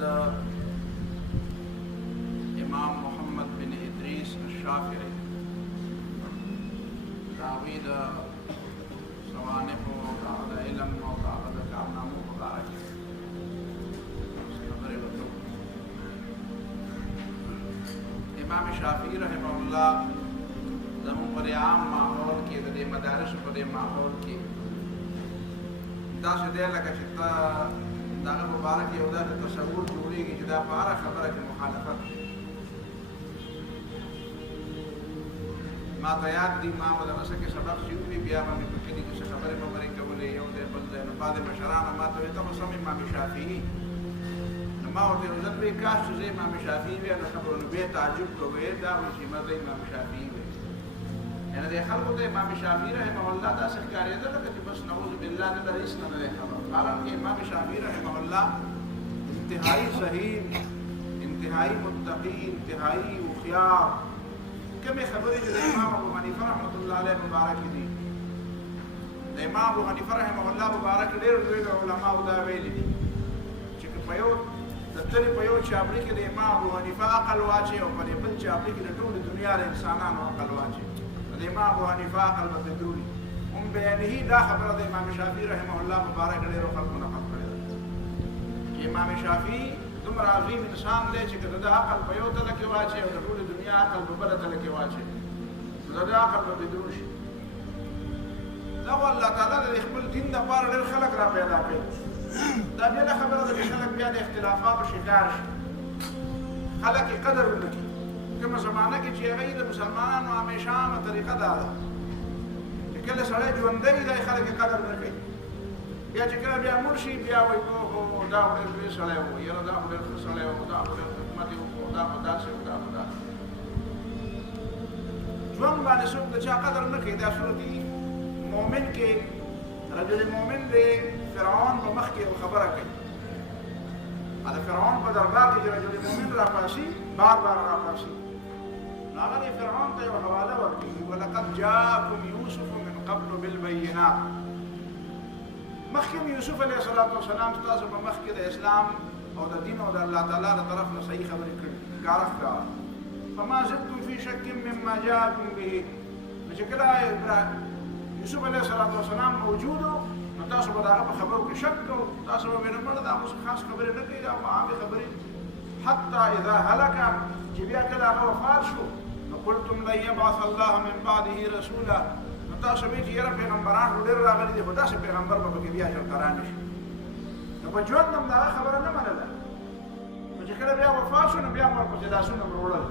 د امام محمد بن ادریس الشافعي داوی د صوانح او د علم او د کارنامو مبارک خبرې وکړو. امام شافعي رحمه الله زموږ په عام ماحول کې د مدارس په ماحول کې داسې دی لکه چې ته د هغه مبارک یو داسې تصور جوړېږي چې دا په هره خبره کې مخالفت. ما ته یاد دي ما مدرسه کې سبق چې وي بیا به مې په کلي کې څه خبرې خبرې کولې یو ځای بل ځای نو بعد مشرانو ما ته وایي ته خو سم امام شافعي. نو ما ورته یو ځل وایي کاش چې زه امام شافعي وی نو خبرو نو بیا تعجب کو وایي دا وایي چې ما زه امام شافعي وی. یعنې د خلکو ته امام شافعي رحمه الله داسې ښکارېده لکه چې بس نعوذ بالله نه هېڅ نه دی خبر. حالانکه امام شافعي رحمه الله انتهایی ذهین، انتهایی متقی، انتهایی هوښیار کمې خبرې چې د امام ابو حنیفه رحمة الله علیه مبارک دي. د امام ابو حنیفه رحمه الله مبارک ډېر لوی علماو دا ویلي دي چې په یو د تلې په یو چاپړي کې د امام ابو حنیفه عقل واچي او په دې بل چاپړي کې د ټولې دنیا د انسانانو عقل واچي. د امام ابو حنیفه عقل به بدرولي هم بیانه دا خبره د امام شافعي رحمه الله مبارک ډېرو خلکو نقل کړې ده چې امام شافعي دومره عظیم انسان دی چې که د عقل په یو تله کې واچي او د ټولې دنیا عقل په بله تله کې واچي نو د عقل به بدرول شي. دا خو الله تعالی د خپل دین دپاره ډېر خلک را پیدا کړي. دا بېله خبره ده چې خلک بیا د اختلافاتو شکار شي، خلک یې قدر ونه کړي. کومه زمانه کې چې هغه د مسلمانانو همیشه عامه طریقه دا ده چې کله سړی ژوندی دی خلک یې قدر نه کوي. بیا چې کله بیا مړ شي بیا وایي دا خو ډېر لوی سړی و، یاره دا خو ډېر ښه سړی و، دا خو ډېر خدمت یې وکړو، دا خو داسې و، دا خو داسې. ژوند باندې څوک د چا قدر نه کوي. دا صورت مؤمن کې رجل مؤمن دی فرعون په مخ کې یو خبره کوي. د فرعون په دربار کې رجل مؤمن راپاسي، بار بار راپاسي. نو هغه د فرعون ته یوه حواله ورکوي ولقد جاءکم یوسف من قبل بالبینات. مخکې یوسف علیه السلام ستاسو په مخ کې د اسلام او د دین او د الله تعالی له طرف نه صحیح خبرې کړي ښکاره ښکاره. فما زدتم فی شک مما جاءکم به. نو چې کله یوسف علیه السلام موجود و نو تاسو به د هغه په خبرو کې شک کوو، تاسو به ویل مړه دا اوس خاص خبرې نه کوي، دا عامې خبرې. حتی اذا هلک چې بیا کله هغه وفات شو نو قلتم لن یبعث الله من بعده رسولا. نو تاسو وایئ چې یاره پیغمبران خو ډېر راغلي دي خو داسې پیغمبر به پکې بیا ژر را نه شي. نو په ژوند هم د هغه خبره نه منله. نو چې کله بیا وفات شو نو بیا مو ورپسې لاسونه وروړل.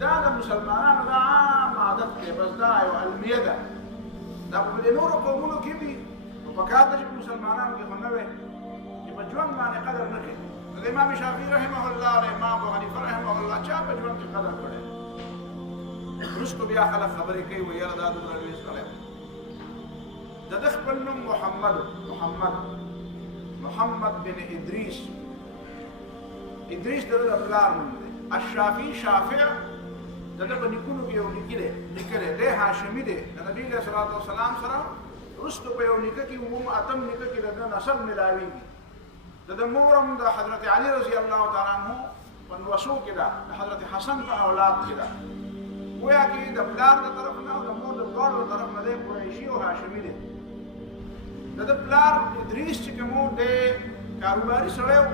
دا د مسلمانانو دا عام عادت دی، بس دا یو المیه ده. دا خو په دې نورو قومونو کې وي خو پکار ده چې په مسلمانانو کې خو نه وی چې په ژوند باندې قدر نه کوي. د امام شافعي رحمه الله او امام ابو حنیفه رحمه الله چا په ژوند کې قدر کړی. وروسته بیا خلک خبرې کوي وایي یاره دا دومره لوی سړی د ده خپل نوم محمد بن ادریس. ادریس د ده د پلار نوم دی. الشافعي شافع د ده په نیکونو کې یو نیکه دی، دی هاشمي دی. د نبي علیه الصلاة والسلام سره وروسته په یو نیکه کې اتم نیکه کې د ده نسب ملاویږي. د ده مور هم د حضرت علي رضی الله تعالی عنه په نوسو کې ده، د حضرت حسن په اولاد کې ده. گویا کې د پلار د طرف نه او د مور د دواړو د طرف نه دی قریشي او هاشمي دی. د ده پلار ادریس چې کوم و دی کاروباري سړی و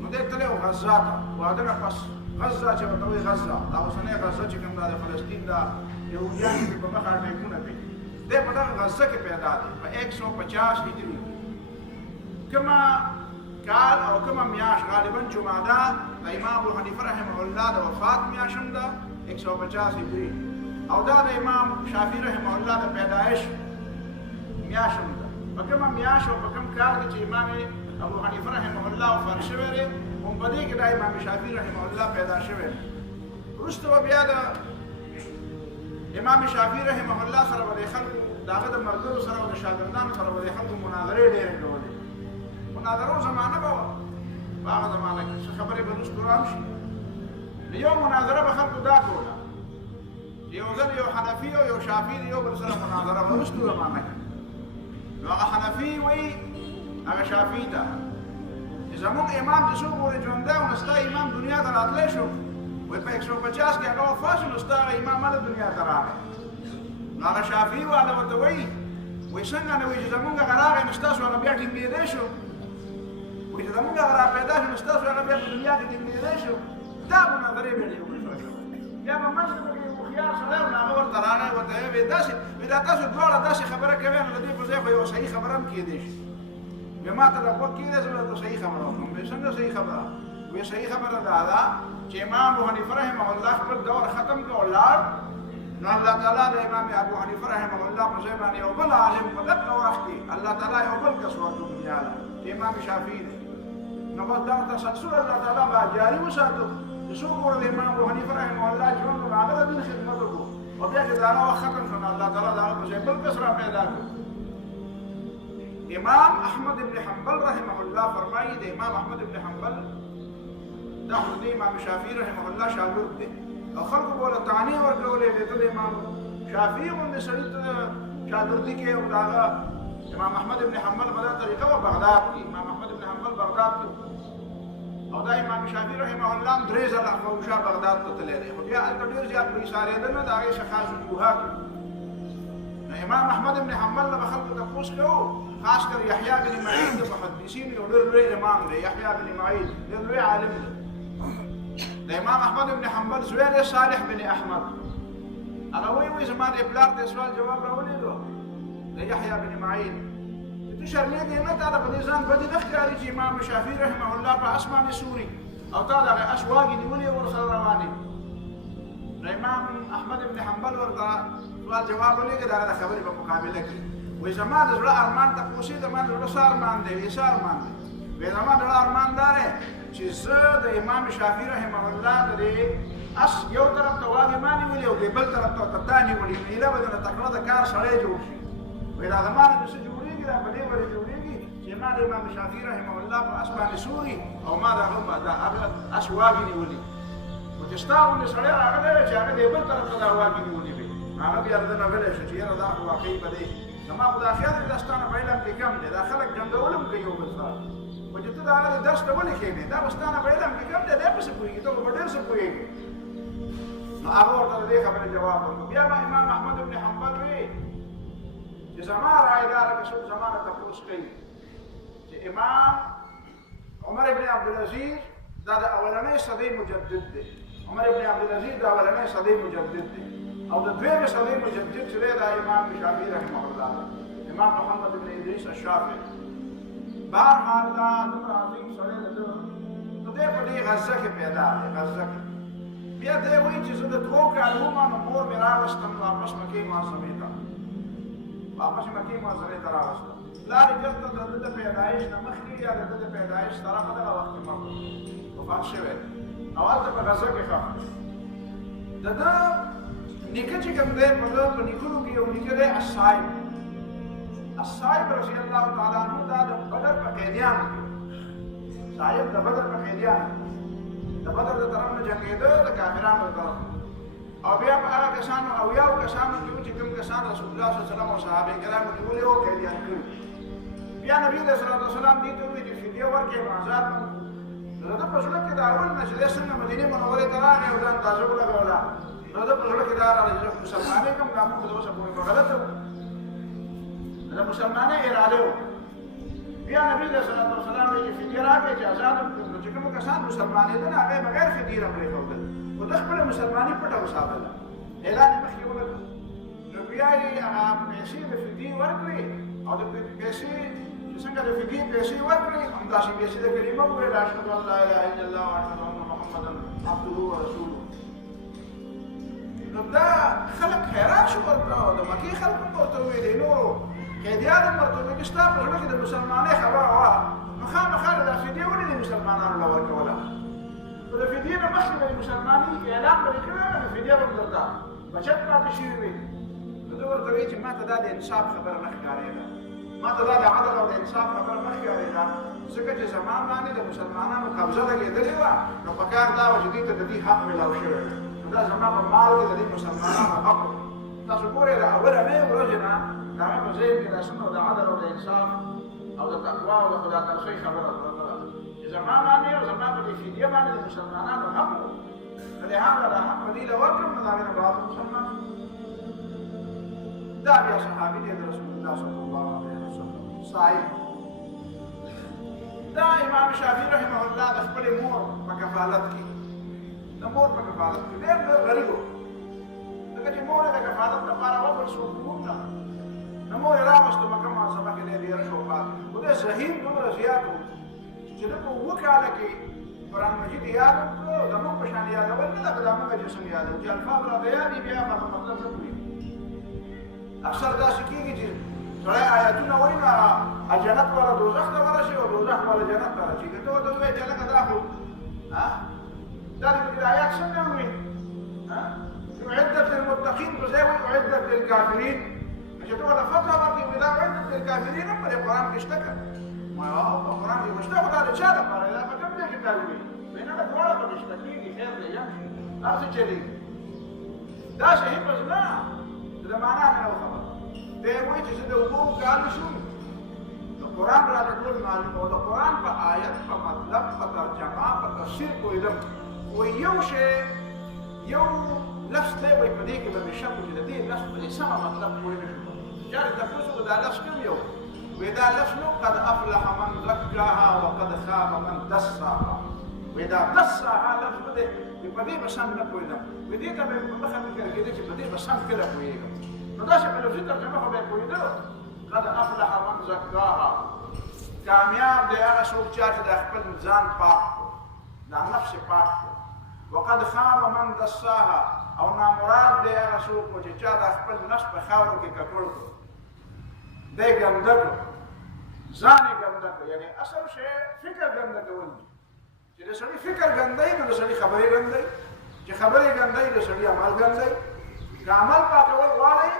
نو دی تللی و غزه ته. واده نه پس غزه چې ورته وایي غزه دا اوسنۍ غزه چې کوم دا د فلسطین دا یهودیان چې په مخ اټیکونه کوي دی په دغه غزه کې پیدا دی په 150 هجري کومه کال او کومه میاشت غالبا جمعه د امام ابو حنیفه رحمه الله د وفات میاشت هم ده 150 هجري او دا د امام شافعي رحمه الله د پیدایش میاشت هم ده. په کومه میاشت او په کوم کال کې چې امام ابو حنیفه رحمه الله وفات شوی دی هم په دې کې دا امام شافعي رحمه الله پیدا شوی. وروسته به بیا د امام شافعي رحمه الله سره به د خلکو د هغه د ملګرو سره او د شاګردانو سره به د خلکو مناظرې ډېرې کولې. مناظرو زمانه به وه په هغه زمانه کې څه خبرې به وروسته رام شي. نو یو مناظره به خلکو دا کوله چې یو ځل یو حنفي او یو شافعي د یو بل سره مناظره به وروسته زمانه کې. نو هغه حنفي وایي هغه شافعي ته زمون امام چې څوک ورې ژوندی و نو ستا امام دنیا ته راتلی شو وایي په 150 کې هغه وفات شو نو ستا هغه امام هله دنیا ته راغی نو هغه شافعي والا ورته وایي وایي څنګه نه وایي چې زمونږ هغه راغی نو ستاسو هغه بیا ټینګېدی شو وایي چې زمونږ هغه راپیدا شو نو ستاسو هغه بیا په دنیا کې ټینګېدی شو دا مناظرې به یې بیا به منځ کې هوښیار سړی و نو هغه ورته راغی ورته وایي داسې وایي دا تاسو دواړه داسې خبره کوئ نو د دې په ځای خو یوه صحیح خبره هم کېدی شي بیا ما ته د غوږ کېدی زه به صحیح خبره وکړم وایي څنګه صحیح خبره وایي صحیح خبره دا ده چې امام ابو حنیفه رحمه الله خپل دور ختم کړ او لاړ نو الله تعالی د امام ابو حنیفه رحمه الله په ځای باندې یو بل عالم په دغه وخت کې الله تعالی یو بل کس ورکړ دنیا له امام شافعي دی نو بس دا تسلسل الله تعالی به جاري وساتو چې څوک ورته امام ابو حنیفه رحمه الله ژوند نو هغه د دین خدمت وکړو او بیا چې دا هغه وخت ختم شو نو الله تعالی د هغه په ځای بل کس را پیدا کړ امام احمد بن حنبل رحمه الله فرمایي د امام احمد بن حنبل دا خو د امام شافعي رحمه الله شاګرد دی او خلکو بوله طعنې ورکولې د امام شافعي غوندې سړي ته شاګردي کې او د هغه امام احمد بن حنبل په دا طریقه و بغداد کې امام احمد بن حنبل بغداد کې او دا امام شافعي رحمه الله هم 3 ځله خواوشا بغداد ته تللی دی خو بیا هلته ډېر زیات ایسارېده نه د هغې څه خاص وجوهات نو امام احمد بن حنبل نه به خلکو تپوس کوو خاص کر یحیی بن معین د محدثین یو ډېر لوی امام دی یحیی بن معین ډېر لوی عالم دی د امام احمد بن حنبل زوی دی صالح بن احمد هغه وایي زما د پلار د سوال جواب راولېږو د یحیی بن معین چې ته شرمېږې نه تا ته په دې ځان بدې نه ښکاري چې امام شافعي رحمه الله په اس باندې سوري او تا د هغې اس واګې نیولې ورسره روانې د امام احمد بن حنبل ورته سوال جواب ولېږه د هغه د خبرې په مقابله کې وایي زما د زړه ارمان تپوسې زما د زړه څه ارمان دی وایي څه ارمان دی وایي زما د زړه ارمان دا دی چې زه د امام شافعي رحمه الله د دې اس یو طرف ته واګې ما نیولې او د بل طرف ته ورته تا نیولې نو ایله به د تکړه د کار سړی جوړ شي وایي دا زما نه څه جوړېږي دا په دې ورې جوړېږي چې ما د امام شافعي رحمه الله په اس باندې سوري او ما د هغه اس واګې نیولې خو چې ستا غوندې سړی راغلی دی چې هغه د بل طرف ته دا واګې نیولې وي هغه بیا د نه غلی شو چې یاره دا خو واقعي به دی زما خو دا خیال دی دا ستا نه په علم کې کم دی دا خلک جنګول هم کوي یو بل سره خو چې ته د هغه د درس ته ولې کښېنې دا به ستا نه په علم کې کم دی دی په څه پوهېږي ته خو په ډېر څه پوهېږې نو هغه ورته د دې خبرې جواب ورکړو بیا به امام احمد بن حنبل وی چې زما رایې دا ده که څوک زما نه تپوس کوي چې امام عمر بن عبدالعزیز دا د اولنۍ صدۍ مجدد دی عمر بن عبدالعزیز د اولنۍ صدۍ مجدد دی او د دویمې صدۍ مجدد چې دی دا امام شافعي رحمه الله امام محمد بن ادریس الشافعي بهرحال دا دومره عظیم سړی د ده نو دی په دې غزه کې پیدا دی غزه کې بیا دی وایي چې زه د 2 کالو وم نو مور مې راوستم واپس مکې معظمې ته واپس مکې معظمې ته راوستم لارې دلته د ده د پیدایش نه مخکې یا د ده د پیدایش سره په دغه وخت کې مړ وفات شوی او هلته په غزه کې ښخ د ده نیکه چې کوم دی په ده په نیکونو کې یو نیکه دی الصائب الصائب رضی الله تعالی عنه دا د بدر په قیدیانو کې صائب د بدر په قیدیانو د بدر د طرف نه جنګېده د کافرانو د طرف او بیا په هغه کسانو اویاو کسانو کې چې کوم کسان رسول الله صلی الله علیه وسلم او صحابه کرامو نیولي وو قیدیان کړي بیا نبي علیه الصلوة والسلام دې ته وویل چې فدیه ورکړئ آزاد کړئ نو د ده په زړه کې د اول نه چې دی څنګه مدینې منورې ته راغی او دا اندازه ولګوله نو د ده په زړه کې دا راغلی چې مسلمانۍ کوم دا موږ د اوسه پورې په غلطه وو د مسلمانۍ اراده وه بیا نبي علیه الصلوة والسلام وایي چې فدیه راکړئ چې آزاد هم کړو چې کوم کسان مسلمانېدل هغه یې بغیر فدیې نه پرېښودل خو ده خپله مسلماني پټه وساتله اعلان یې مخکې ونکړ نو بیا یې هغه پیسې د فدیې ورکړې او د پیسې چې څنګه د فدیې پیسې ورکړې همداسې پیسې د کلمه وویل اشهد ان لا اله الا الله واشهد ان محمدا عبده ورسوله نو دا خلک حیران شو ورته او د مکې خلکو هم ورته وویلې نورو قیدیان هم ورته وویل چې ستا په زړه کې د مسلمانۍ خبره وه نو خامخا دا فدیه ولې د مسلمانانو له ورکوله خو د فدیې نه مخکې به د مسلمانۍ اعلان به یې کړی نو فدیه به هم درته بچت پاتې شوي وي نو ده ورته وایي چې ما ته دا د انصاف خبره نه ښکارېده ما ته دا د عدل او د انصاف خبره نه ښکارېده ځکه چې زما باندې د مسلمانانو قبضه لګېدلې وه نو پکار دا وه چې دوی ته د دې حق میلاو شوی دی نو دا زما په مال کې د دې مسلمانانو حق و تاسو ګورئ د اولنۍ ورځې نه د هغه په ذهن کې دا څومره د عدل او د انصاف او د تقوا او د خدای ترسۍ خبره پرته ده چې زما باندې او زما په دې فدیه باندې د مسلمانانو حق و د هغه د حق دې له ورکړم نو دا نه بعض مسلمان دا بیا صحابي دي د رسول الله صلی الله علیه وسلم صاحب دا امام شافعي رحمه الله د خپل مور په کفالت کې د مور په کفالت کې ډېر غریب و ځکه چې مور د کفالت لپاره وبل څوک نه نو مور یې راوسته مکه معظمه کې ډېره شو پاتې خو دې ذهین دومره زیات و چې ده په اووه کاله کې قرآن مجید یاد کړو د موږ په شان یادول نه ده که دا موږ جسم یادو چې الفاظ راته یاد وي بیا هغه مطلب نه پوهېږي اکثر داسې کېږي چې سړی آیتونه وایي نو جنت والا دوزخ ته ورشي او دوزخ والا جنت ته رسېږي ته ورته ووایې چې لکه دا خو دا د پکې د آیات څنګه وایي اعدت للمتقین په ځای وایي اعدت للکافرین چې ته ورته فتوه ورکړې وایي دا اعدت للکافرین هم په دې قرآن کې شته که په قرآن کې به شته خو دا د چا لپاره دا په کوم ځای کې تعلیموي وایي نه دا دواړه پکې شته کېږي خیر دی یم شي هر څه چلېږي دا شی حفظ نه د معنا نه خبره دی وایي چې زه د اوبو کالو شوم د قرآن راته ټول معلوم او د قرآن په آیت په مطلب په ترجمه په تفسیر پوهېدم وایي یو شی یو لفظ دی وایي په دې کې به مې شک و چې د دې لفظ په دې سمه مطلب پوه نه شو چا دې تپوس وکړو دا لفظ کوم یو وایي دا لفظ نو قد افلح من زکاها وقد خاب من دساها وایي دا دساها لفظ نه دی وایي په دې به سم نه پوهېدم وایي دې ته مې په مخه فکر کېده چې په دې به سم کله پوهېږم نو داسې په لفظي ترجمه خو به یې پوهېده قد افلح من زکاها کامیاب دی هغه څوک چې د خپل ځان پاک کړو دا نفس پاک کړو وقد خاب من دساها او نامراد دی هغه څوک چې چا د خپل نفس په خاورو کې ککړ کړو دی ګنده کړو ځان یې ګنده کړو یعنې اصل شی فکر ګنده کول دي چې د سړي فکر ګنده وي نو د سړي خبرې ګنده وي چې خبرې ګنده وي د سړي عمل ګنده وي که عمل پاکول غواړئ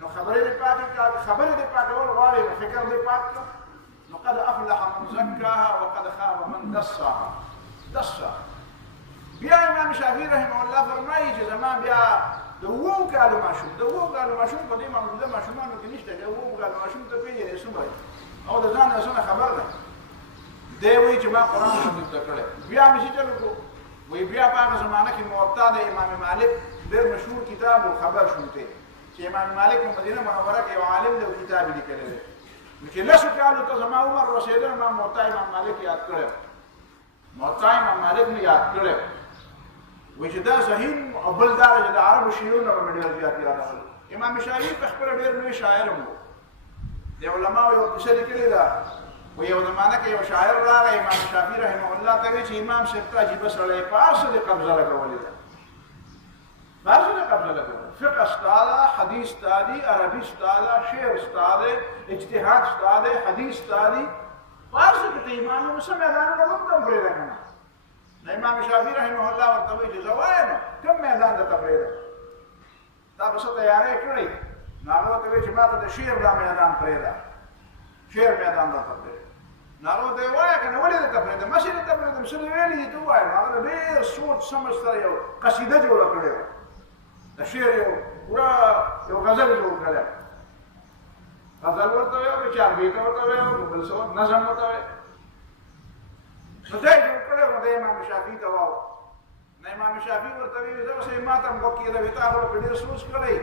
نو خبرې دې پاکې کړه خبرې دې پاکول غواړئ نو فکر دې پاک کړه نو قد افلح من زکاها وقد خاب من دساها بیا امام شافعي رحمه الله فرمایي چې زما بیا د اووه کالو ماشوم د اووه کالو ماشوم په دې موجوده ماشومانو کې نشته چې اووه کالو ماشوم ته پېژنې څومره او د ځان نه څه خبر نه دی وایي چې ما قرآن مجید زده کړی بیا مې چې چل وکړو وایي بیا په هغه زمانه کې موطا د امام مالک ډېر مشهور کتاب و خبر شونته چې امام مالک په مدینه منوره کې یو عالم دی او کتاب یې لیکلی دی نو چې لسو کالو ته زما عمر رسېده ما موطا امام مالک یاد کړی موطا امام مالک مې یاد کړی وایي چې دا ذهین او بل دا چې د عربو شعرونه به مې ډېر زیات یاد کړل امام شافعي په خپله ډېر لوی شاعر هم و د علماو یو کیسه لیکلې ده و یو زمانه کې یو شاعر راغی امام شافعي رحمه الله ته وایي چې امام صاحب ته عجیبه سړی په هر څه دې قبضه لګولې ده په هر څه دې قبضه لګولې فقه ستا ده حدیث ستا دي عربي ستا ده شعر ستا دی اجتهاد ستا دی حدیث ستا دي په هر څه کې ته امام یې څه میدانونه به هم ته پرېږده که نه نو امام شافعي رحمه الله ورته وایي چې زه وایم کوم میدان درته پرېږدم تا به څه تیاری کړی نو هغه ورته وایي چې ما ته د شعر دا میدان پرېږده شعر میدان درته پرېږده نو هغه ورته وایه که نه ولې درته پرېږدم مسې درته پرېږدم څه دې ویلي دي ته ووایم هغه ډېر سوچ سمج سره یو قصیده جوړه کړې وه د شعر یو پوره یو غزل جوړ کړی غزل ورته وایه که چاربیته ورته وایه که بل څه نظم ورته وایه نو دی جوړ کړی نو دی امام شافعي ته واوړه نو امام شافعي ورته وایي زه اوس ما ته هم غوږ کېده وایي تا خو په ډېر سوچ کړی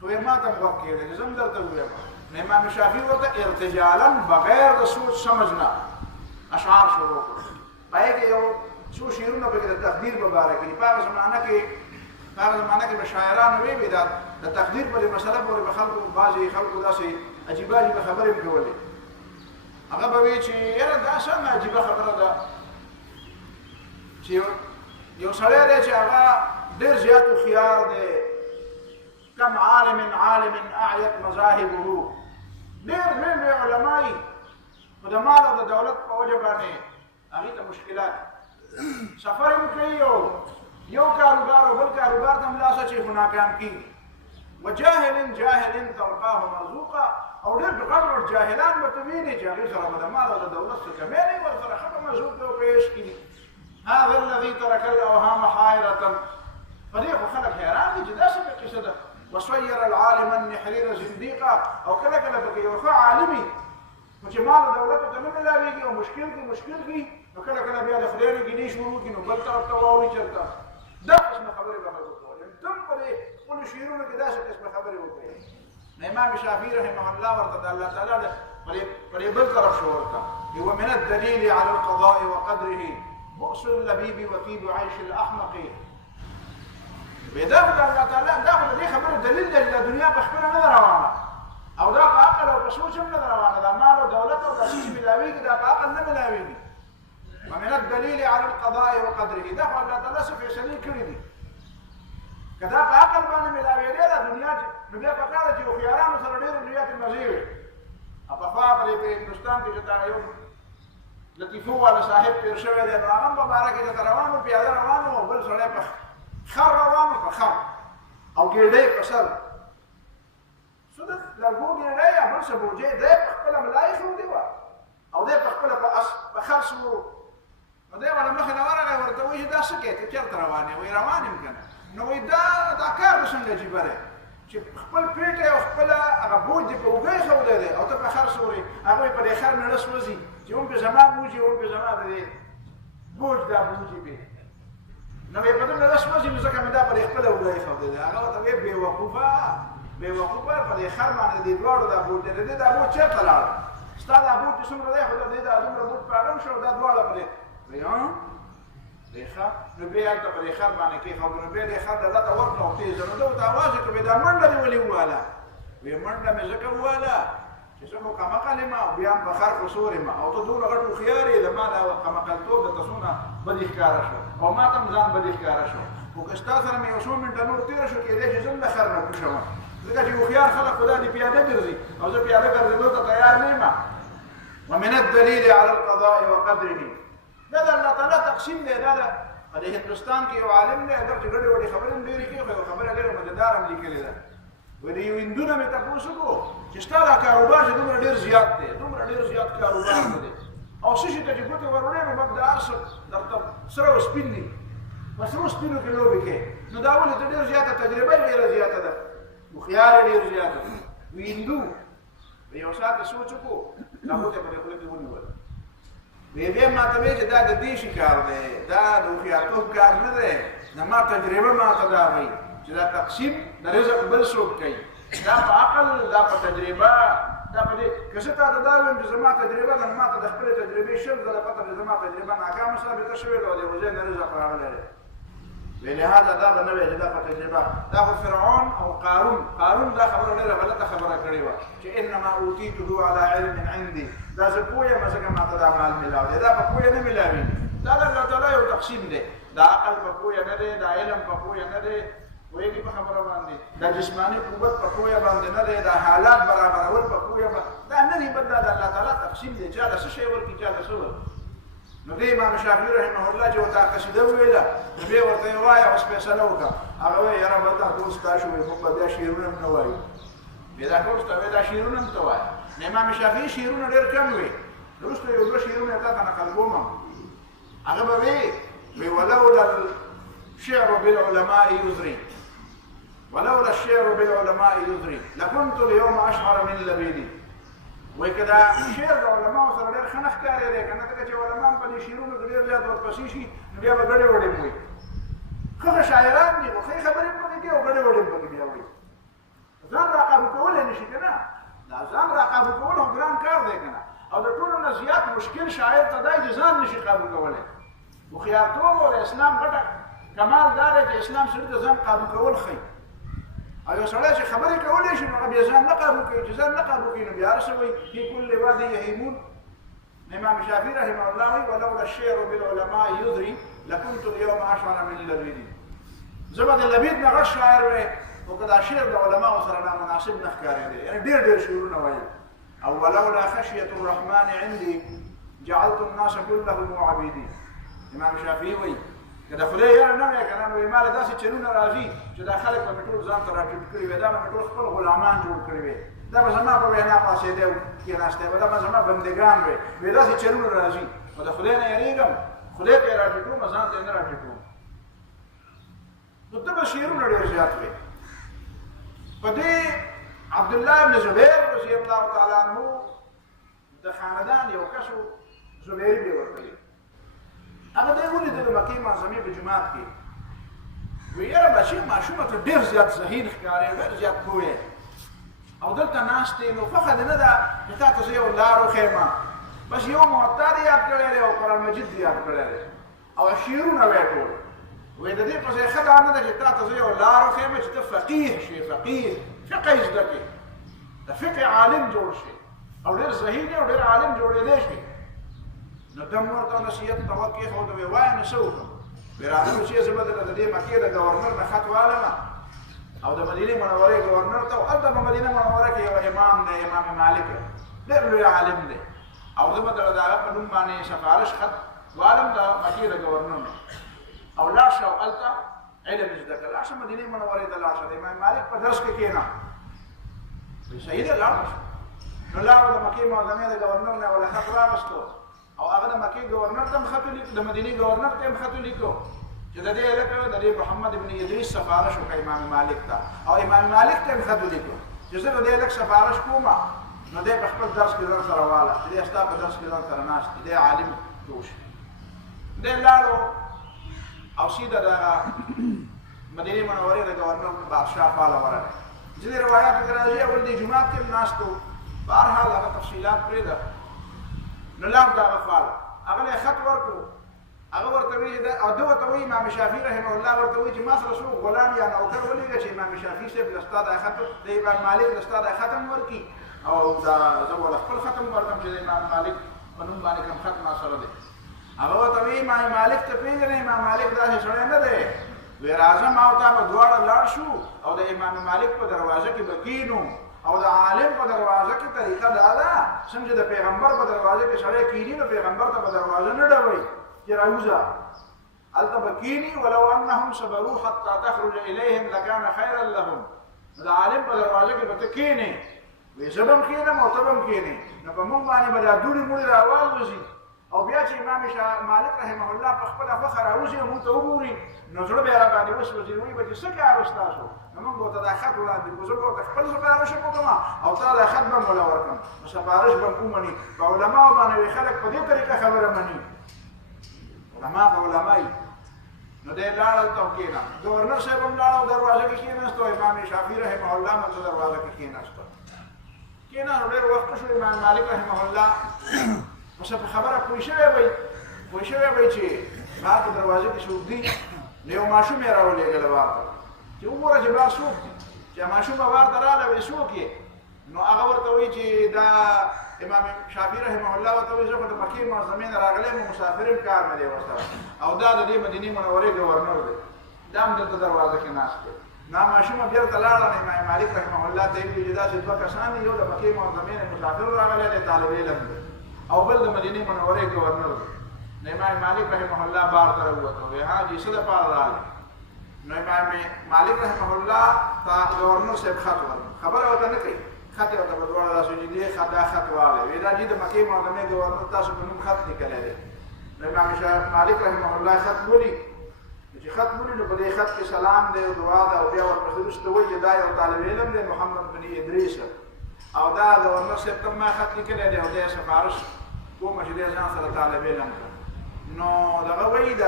خو ما ته هم غوږ کېده چې زه هم درته ووایم نو امام شافعي ورته ارتجالا بغیر د سوچ سمج نه اشعار شروع کړو په هغې کې یو څو شعرونه پکې د تقدیر په باره کې دي په هغه زمانه کې به شاعرانو ویلي دا د تقدیر په دې مسله پورې به خلکو بعضې خلکو داسې عجیبه عجیبه خبرې هم کولې هغه به وایي چې یاره دا څنګه عجیبه خبره ده چې یو سړی دی چې هغه ډېر زیات هوښیار دی کم عالم اعیت مذاهبه ډېر لوی علما یي خو د مال او د دولت په وجه باندې هغې ته مشکلات سفر یې کوي یو کاروبار او بل کاروبار ته ملا شي خو ناکام کېږي وجاهل تلقاه مرزوقا او ډېر بغرور جاهلان به ته وینې چې هغې سره به د مال او د دولت څه کمی نه وي ورسره ښه به مرزوق دی او پیش کړي هذا الذي ترك الاوهام حائرة په دې خو خلک حیران دي چې داسې قصه ده وصير العالم النحرير زنديقا او کله کله پکې یو ښه عالمي خو چې مال او دولت ته نه ملاوېږي او مشکل کي نو کله کله بیا د خدای نه ګینې شروع کړي نو بل طرف ته واوړي چېرته دا قسمه خبرې به خلکو کولې دم په دې خپلو شعرونو کې داسې قسمه خبرې وکړې نو امام شافعي رحمه الله ورته د الله تعالی په دې بل طرف شو ورته ومن الدليل على القضاء وقدره بؤس اللبيب وطيب عيش الأحمق بيدافع الله تعالى داخل دي خبر دليل د دنیا په خپل نه روانه او دا په عقل او په سوچ هم نه روانه دا مال او دولت او د شي ملاويږي دا په عقل نه ملاويږي ومن الدليل على القضاء وقدره دا الله تعالی څه فیصله کړې دي کدا په عقل باندې ملاويږي دا دنیا نو بیا په کار چې خيارانو سره ډېر دنیا ته مزي په خوا په هندستان کې چې دا یو لطیفو والا صاحب تیر شوی دی نو هغه مبارک د روانو پیاده روانو بل سړی په خر روانو په خر او ګېډۍ په سر څه د لرګو ګېډۍ یا بل څه بوجۍ دی په خپله ملایې ښودې وه او دی په خپله په خر سورو نو دی والا مخې نه ورغی ورته وایي چې دا څه کوې ته چېرته روان یې وایي روان یم که نه نو وایي دا کار به څنګه عجیبه دی چې خپل پیټ او خپل هغه بوج دی په اوږه یې ښودی دی او ته په خر سورې هغوی په دې خر مېړه سوځي چې هم په زما بوجي هم په زما د بوج دا بوجي به نو یې په دې رس وځي نو ځکه مې دا په خپل وګړي خو دې هغه ته وی بے وقوفه په دې خر باندې دې دوړو دا بوج دې دا بوج چیرته لاړ ستا دا بوج څومره دی خو دې دا دومره بوج پاګم شو دا دوړه پرې ویان دیخه نو بیا ته په خر باندې کې خبرونه به دې خر دلته ورته تیز نو دا आवाज کوي دا منډه دی ولي واله وی منډه مې ځکه واله چې څنګه کما کلمه او بیا په خر خسورې ما او ته دوه غټو خيارې د ما دا کما کلتوب د تاسونه بدی ښکارا شو او ما تم ځان بدی ښکارا شو او که ستا سره مې یو څو منټه نور تیر شو کېدای چې زم د خر نه کوشم ځکه چې خيار خلک خدا دې پیاده ګرځي او زه پیاده ګرځېدو ته تیار نه یم ومن الدليل على القضاء وقدره دا الله تعالی تقسیم دی دا د هندستان کې یو عالم دی اگر چې ګډې وړې خبرې ډېرې کوي خو خبره ډېره مزیدار هم لیکلې ده وایي یو هندونه مې تپوس وکړو چې ستا دا کاروبار چې دومره ډېر زیات دی دومره ډېر زیات کاروبار دی او څه شي ته چې ګوتې ور وړې نو موږ د هر څه درته سره او سپین دي په سرو سپینو کې لوبې کوې نو دا ولې ته ډېر زیاته تجربه یې ډېره زیاته ده هوښیار یې ډېر زیاته ده وي هندو یو ساعت یې سوچ وکړو دا ګوتې په دې خوله کې ونیول وی بیا ما ته وایي چې دا د دې شي کار دی دا د هوښیارتوب کار نه دی زما تجربه ما ته دا وایي چې دا تقسیم د رزق بل څوک کوي دا په عقل دا په تجربه دا په دې که زه تا ته دا وایم چې زما تجربه ده نو ما ته د خپلې تجربې شل ځله پته ده زما تجربه ناکامه ثابته شوې ده او د یو ځای نه رزق راغلی دی لهذا دا به نه وایي چې دا په تجربه دا خو فرعون او قارون دا خبره ډېره غلطه خبره کړې وه چې انما اوتیته على علم عندي دا زه پوه یم ځکه ما ته دا مال میلاو دی دا په پوهه نه میلاوېږي دا د الله تعالی یو تقسیم دی دا عقل په پوهه نه دی دا علم په پوهه نه دی وایي په خبره باندې دا جسمانی قوت په پوهه باندې نه دی دا حالات برابرول په پوهه باندې دا نه دی بل دا د الله تعالی تقسیم دی چا د څه شی ورکړي چا د څه ورکړي نو دی امام شافعي رحمه الله چې ورته قصیده ویله نو بیا ورته یې وایه اوس فیصله وکړه هغه وایي یاره به دا ټول ستا شو موږ به بیا شعرونه هم نه وایو بیا دا ټول ستا دا شعرونه هم ته وایه نو امام شافعي شعرونه ډېر کم وي وروسته یو دوه شعرونه تا ته نقل کوم هغه به وی ولولا الشعر بالعلماء يزري ولولا الشعر بالعلماء يزري لكنت اليوم اشعر من لبيدي وای کدا شعر د علماء سره ډېر ښه نه ښکاري دی که نه ځکه چې علما په دې شعرونو کې ډېر زیات ورپسې شي نو بیا به ګډې وډې وایي ښه شاعران دي خو ښې خبرې هم پکې کوي او ګډې وډې هم پکې بیا وایي ځان راقابو کولی نه شي که نه دا ځان راقابو کول خو ګران کار دی که نه او د ټولو نه زیات مشکل شاعر ته دی چې ځان نه شي قابو کولی هوښیارتوب او د اسلام غټه کمال دا دی چې اسلام سړي ته ځان قابو کول ښیي او یو سړی چې خبرې کولی شي نو هغه بیا ځان نه قابو کوي چې ځان نه قابو کوي نو بیا هر څه وایي فی کل وادي یهیمون امام شافعي رحمه الله وایي ولولا الشعر بالعلماء یدري لكنت اليوم اشعر من لبیدي زه به د لبید نه غټ شاعر وی خو که دا شعر د علماو سره نامناسب نه ښکارېدی یعنې ډېر ډېر شعرونه وایي او ولولا خشیة الرحمن عندي جعلت الناس كلهم عبيدي امام شافعي وایي که د خدای یاره نه وی که نه نو ما له داسې چلونه راځي چې دا خلک به مې ټول ځان ته راټیټ کړي وي دا به مې ټول خپل غلامان جوړ کړي وي دا به زما په وینا پاسېدی او کېناستی به دا به زما بندګان وي وی داسې چلونه راځي خو د خدای نه یېرېږم خدای ته یې راټیټوم ځان ته یې نه راټیټوم نو ته به شعرونه ډېر زیات وي په دې عبدالله بن زبیر رضی الله تعالی عنه د خاندان یو کس و زبیري به ورته وي هغه دی ولیده د مکې معظمې په جومات کې وی یاره بچې ماشومه ته ډېر زیات ذهین ښکارې ډېر زیات پوه او دلته ناست دی نو خوښه دې نه ده چې تا ته زه یو لار وښیم بس یو معطا دې یاد کړی دی او قرآن مجید دې یاد کړی دی او شعرونه ویې ټول وی د دې په ځای ښه دا نه ده چې تا ته زه یو لار وښیم چې ته فقیه شې فقیه فقه یې زده کړې د فقه عالم جوړ شي او ډېر ذهین او ډېر عالم جوړېدی شي نو دم ورته نصیحت ته وکېښود وی وایه نو څه وکړم وی راغلو چې زه به درته د دې مکې د ګورنر نه خط والمه او د مدینې منورې ګورنر ته هلته په مدینه منوره کې یو امام دی امام مالک ډېر لوی عالم دی او زه به د هغه په نوم باندې سفارش خط والم د مکې د ګورنر نه او لاړ شه او هلته علم زده کړه لاړ شه مدینې منورې ته لاړ شه د امام مالک په درس کې کښېنه صحیح دی لاړ شه نو لاړو د مکې معظمې د ګورنر نه ولا خط راغستو او هغه د مکې ګورنر ته هم خط ولیکو د مدینې ګورنر ته هم خط ولیکو چې د دې هلکه د دې محمد بن ادریس سفارش وکړه امام مالک ته او امام مالک ته هم خط ولیکو چې زه د دې هلک سفارش کوم نو دی په خپل درس کې ځان سره واله چې دی ستا په درس کې ځان سره ناست دی عالم جوړ شي دی لاړو او سیده دغه مدینې منورې د ګورنر بادشاه خواله ورغی ځینې روایاتو کې راځي اول دې جومات کې هم ناست و بهرحال هغه تفصیلات پرېږده نو لاړ د هغه خواله هغه له خط ورکړو هغه ورته وایي او ده ورته وایي امام شافعي رحمه الله ورته وایي چې ما سره څوک غلام یا نوکر ولېږه چې امام شافعي صاحب له ستا دا خط د امام مالک له ستا دا ختم ورکړي او دا زه ورله خپل ختم ورکړم چې د امام مالک په نوم باندې کوم خط ما سره دی هغه ورته وایي امام مالک ته پېژنې امام مالک داسې سړی نه دی وی راځه ما او تا به دواړه لاړ شو او د امام مالک په دروازه کې به کېنو او د عالم په دروازه کې طریقه دا ده څنګه چې د پیغمبر په دروازه کې سړی کېني نو پیغمبر ته په دروازه نه ډبوي چې راوځه هلته به کېني ولو انهم صبروا حتى تخرج الیهم لکان خیرا لهم د عالم په دروازه کې به ته کېنې وی زه به هم کېنم او ته به هم کېنې نو په موږ باندې به دا دوړې موړې راوالوځي او بیا چې امام مالک رحمه الله په خپله خوښه راوځي او موږ ته وګوري نو زړه به یې راباندې وسوځي وایي به چې څه کار و ستاسو نو موږ به ورته دا خط وړاندې کړو زه به ورته خپل سفارش وکړم او تا دا خط به هم وله ورکړم نو سفارش به هم ومني په علماو باندې وایي خلک په دې طریقه خبره مني علما په علما یي نو دی لاړ هلته او کېناست ګورنر صاحب هم لاړ او دروازه کې کېناست او امام شافعي رحمه الله هم هلته دروازه کې کېناست کېناست ډېر وخت شو امام مالک رحمه الله اوس په خبره پوه شوی وی چې بهر په دروازه کې څوک دي نو یو ماشوم یې راولېږله بهر ته چې وګوره چې بهر څوک دي چې ماشوم به بهر ته راغلی وایي څوک یې نو هغه ورته وایي چې دا امام شافعي رحمه الله ورته وایي زه خو د مکې معظمې نه راغلی یم مسافر یم کار مې دی ورسره او دا د دې مدینې منورې ګورنر دی دا هم دلته دروازه کې ناست دی نو ماشومه بېرته لاړه نو امام مالک رحمه الله ته یې ویلي چې داسې دوه کسان دي یو د مکې معظمې نه مسافر راغلی دی طالب علم دی او بل د مدینې منورې ګورنر دی نو امام مالک رحمه الله بار ته راووته وی ها جی څه دپاره راغلی نو امام مالک رحمه الله ته ګورنر صاحب خط ورکړ خبره ورته نه کوي خط یې ورته په دواړه لاسو چې دې دا خط واغلی وی دا جي د مکې معظمې ګورنر تاسو په نوم خط لیکلی دی نو امام مالک رحمه الله خط ولي چې خط ولي نو په دې خط کې سلام دی او دعا ده او بیا ورپسې وروسته وایي چې دا یو طالب علم دی محمد بن ادریس او دا ګورنر صاحب ته ما خط لیکلی دی او دی سفارش کومه چې دی ځان سره طالب علم کړه نو دغه وایي د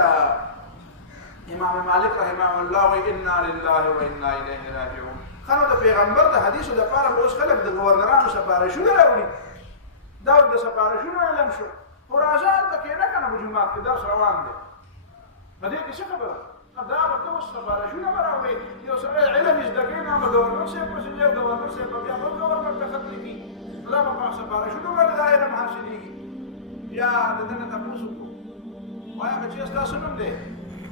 امام مالک رحمه الله وایي انا لله و انا الیه راجعون خانو د پیغمبر د حدیثو دپاره به اوس خلک د ګورنرانو سفارشونه راوړي دا د سفارشونو علم شو خو راځه هلته کښېنه که نه په جومات کې درس روان دی په دې کې څه خبره دا به ته اوس سفارشونه به راوړې یو سړی علم یې زده کوي نو به ګورنر صاحب پسې ځي او ګورنر صاحب به بیا بل ګورنر ته خط لیکي نو دا به په سفارشونو باندې دا علم حاصلېږي بیا د ده نه تپوس وکړو وایم چې ستاسو نوم دی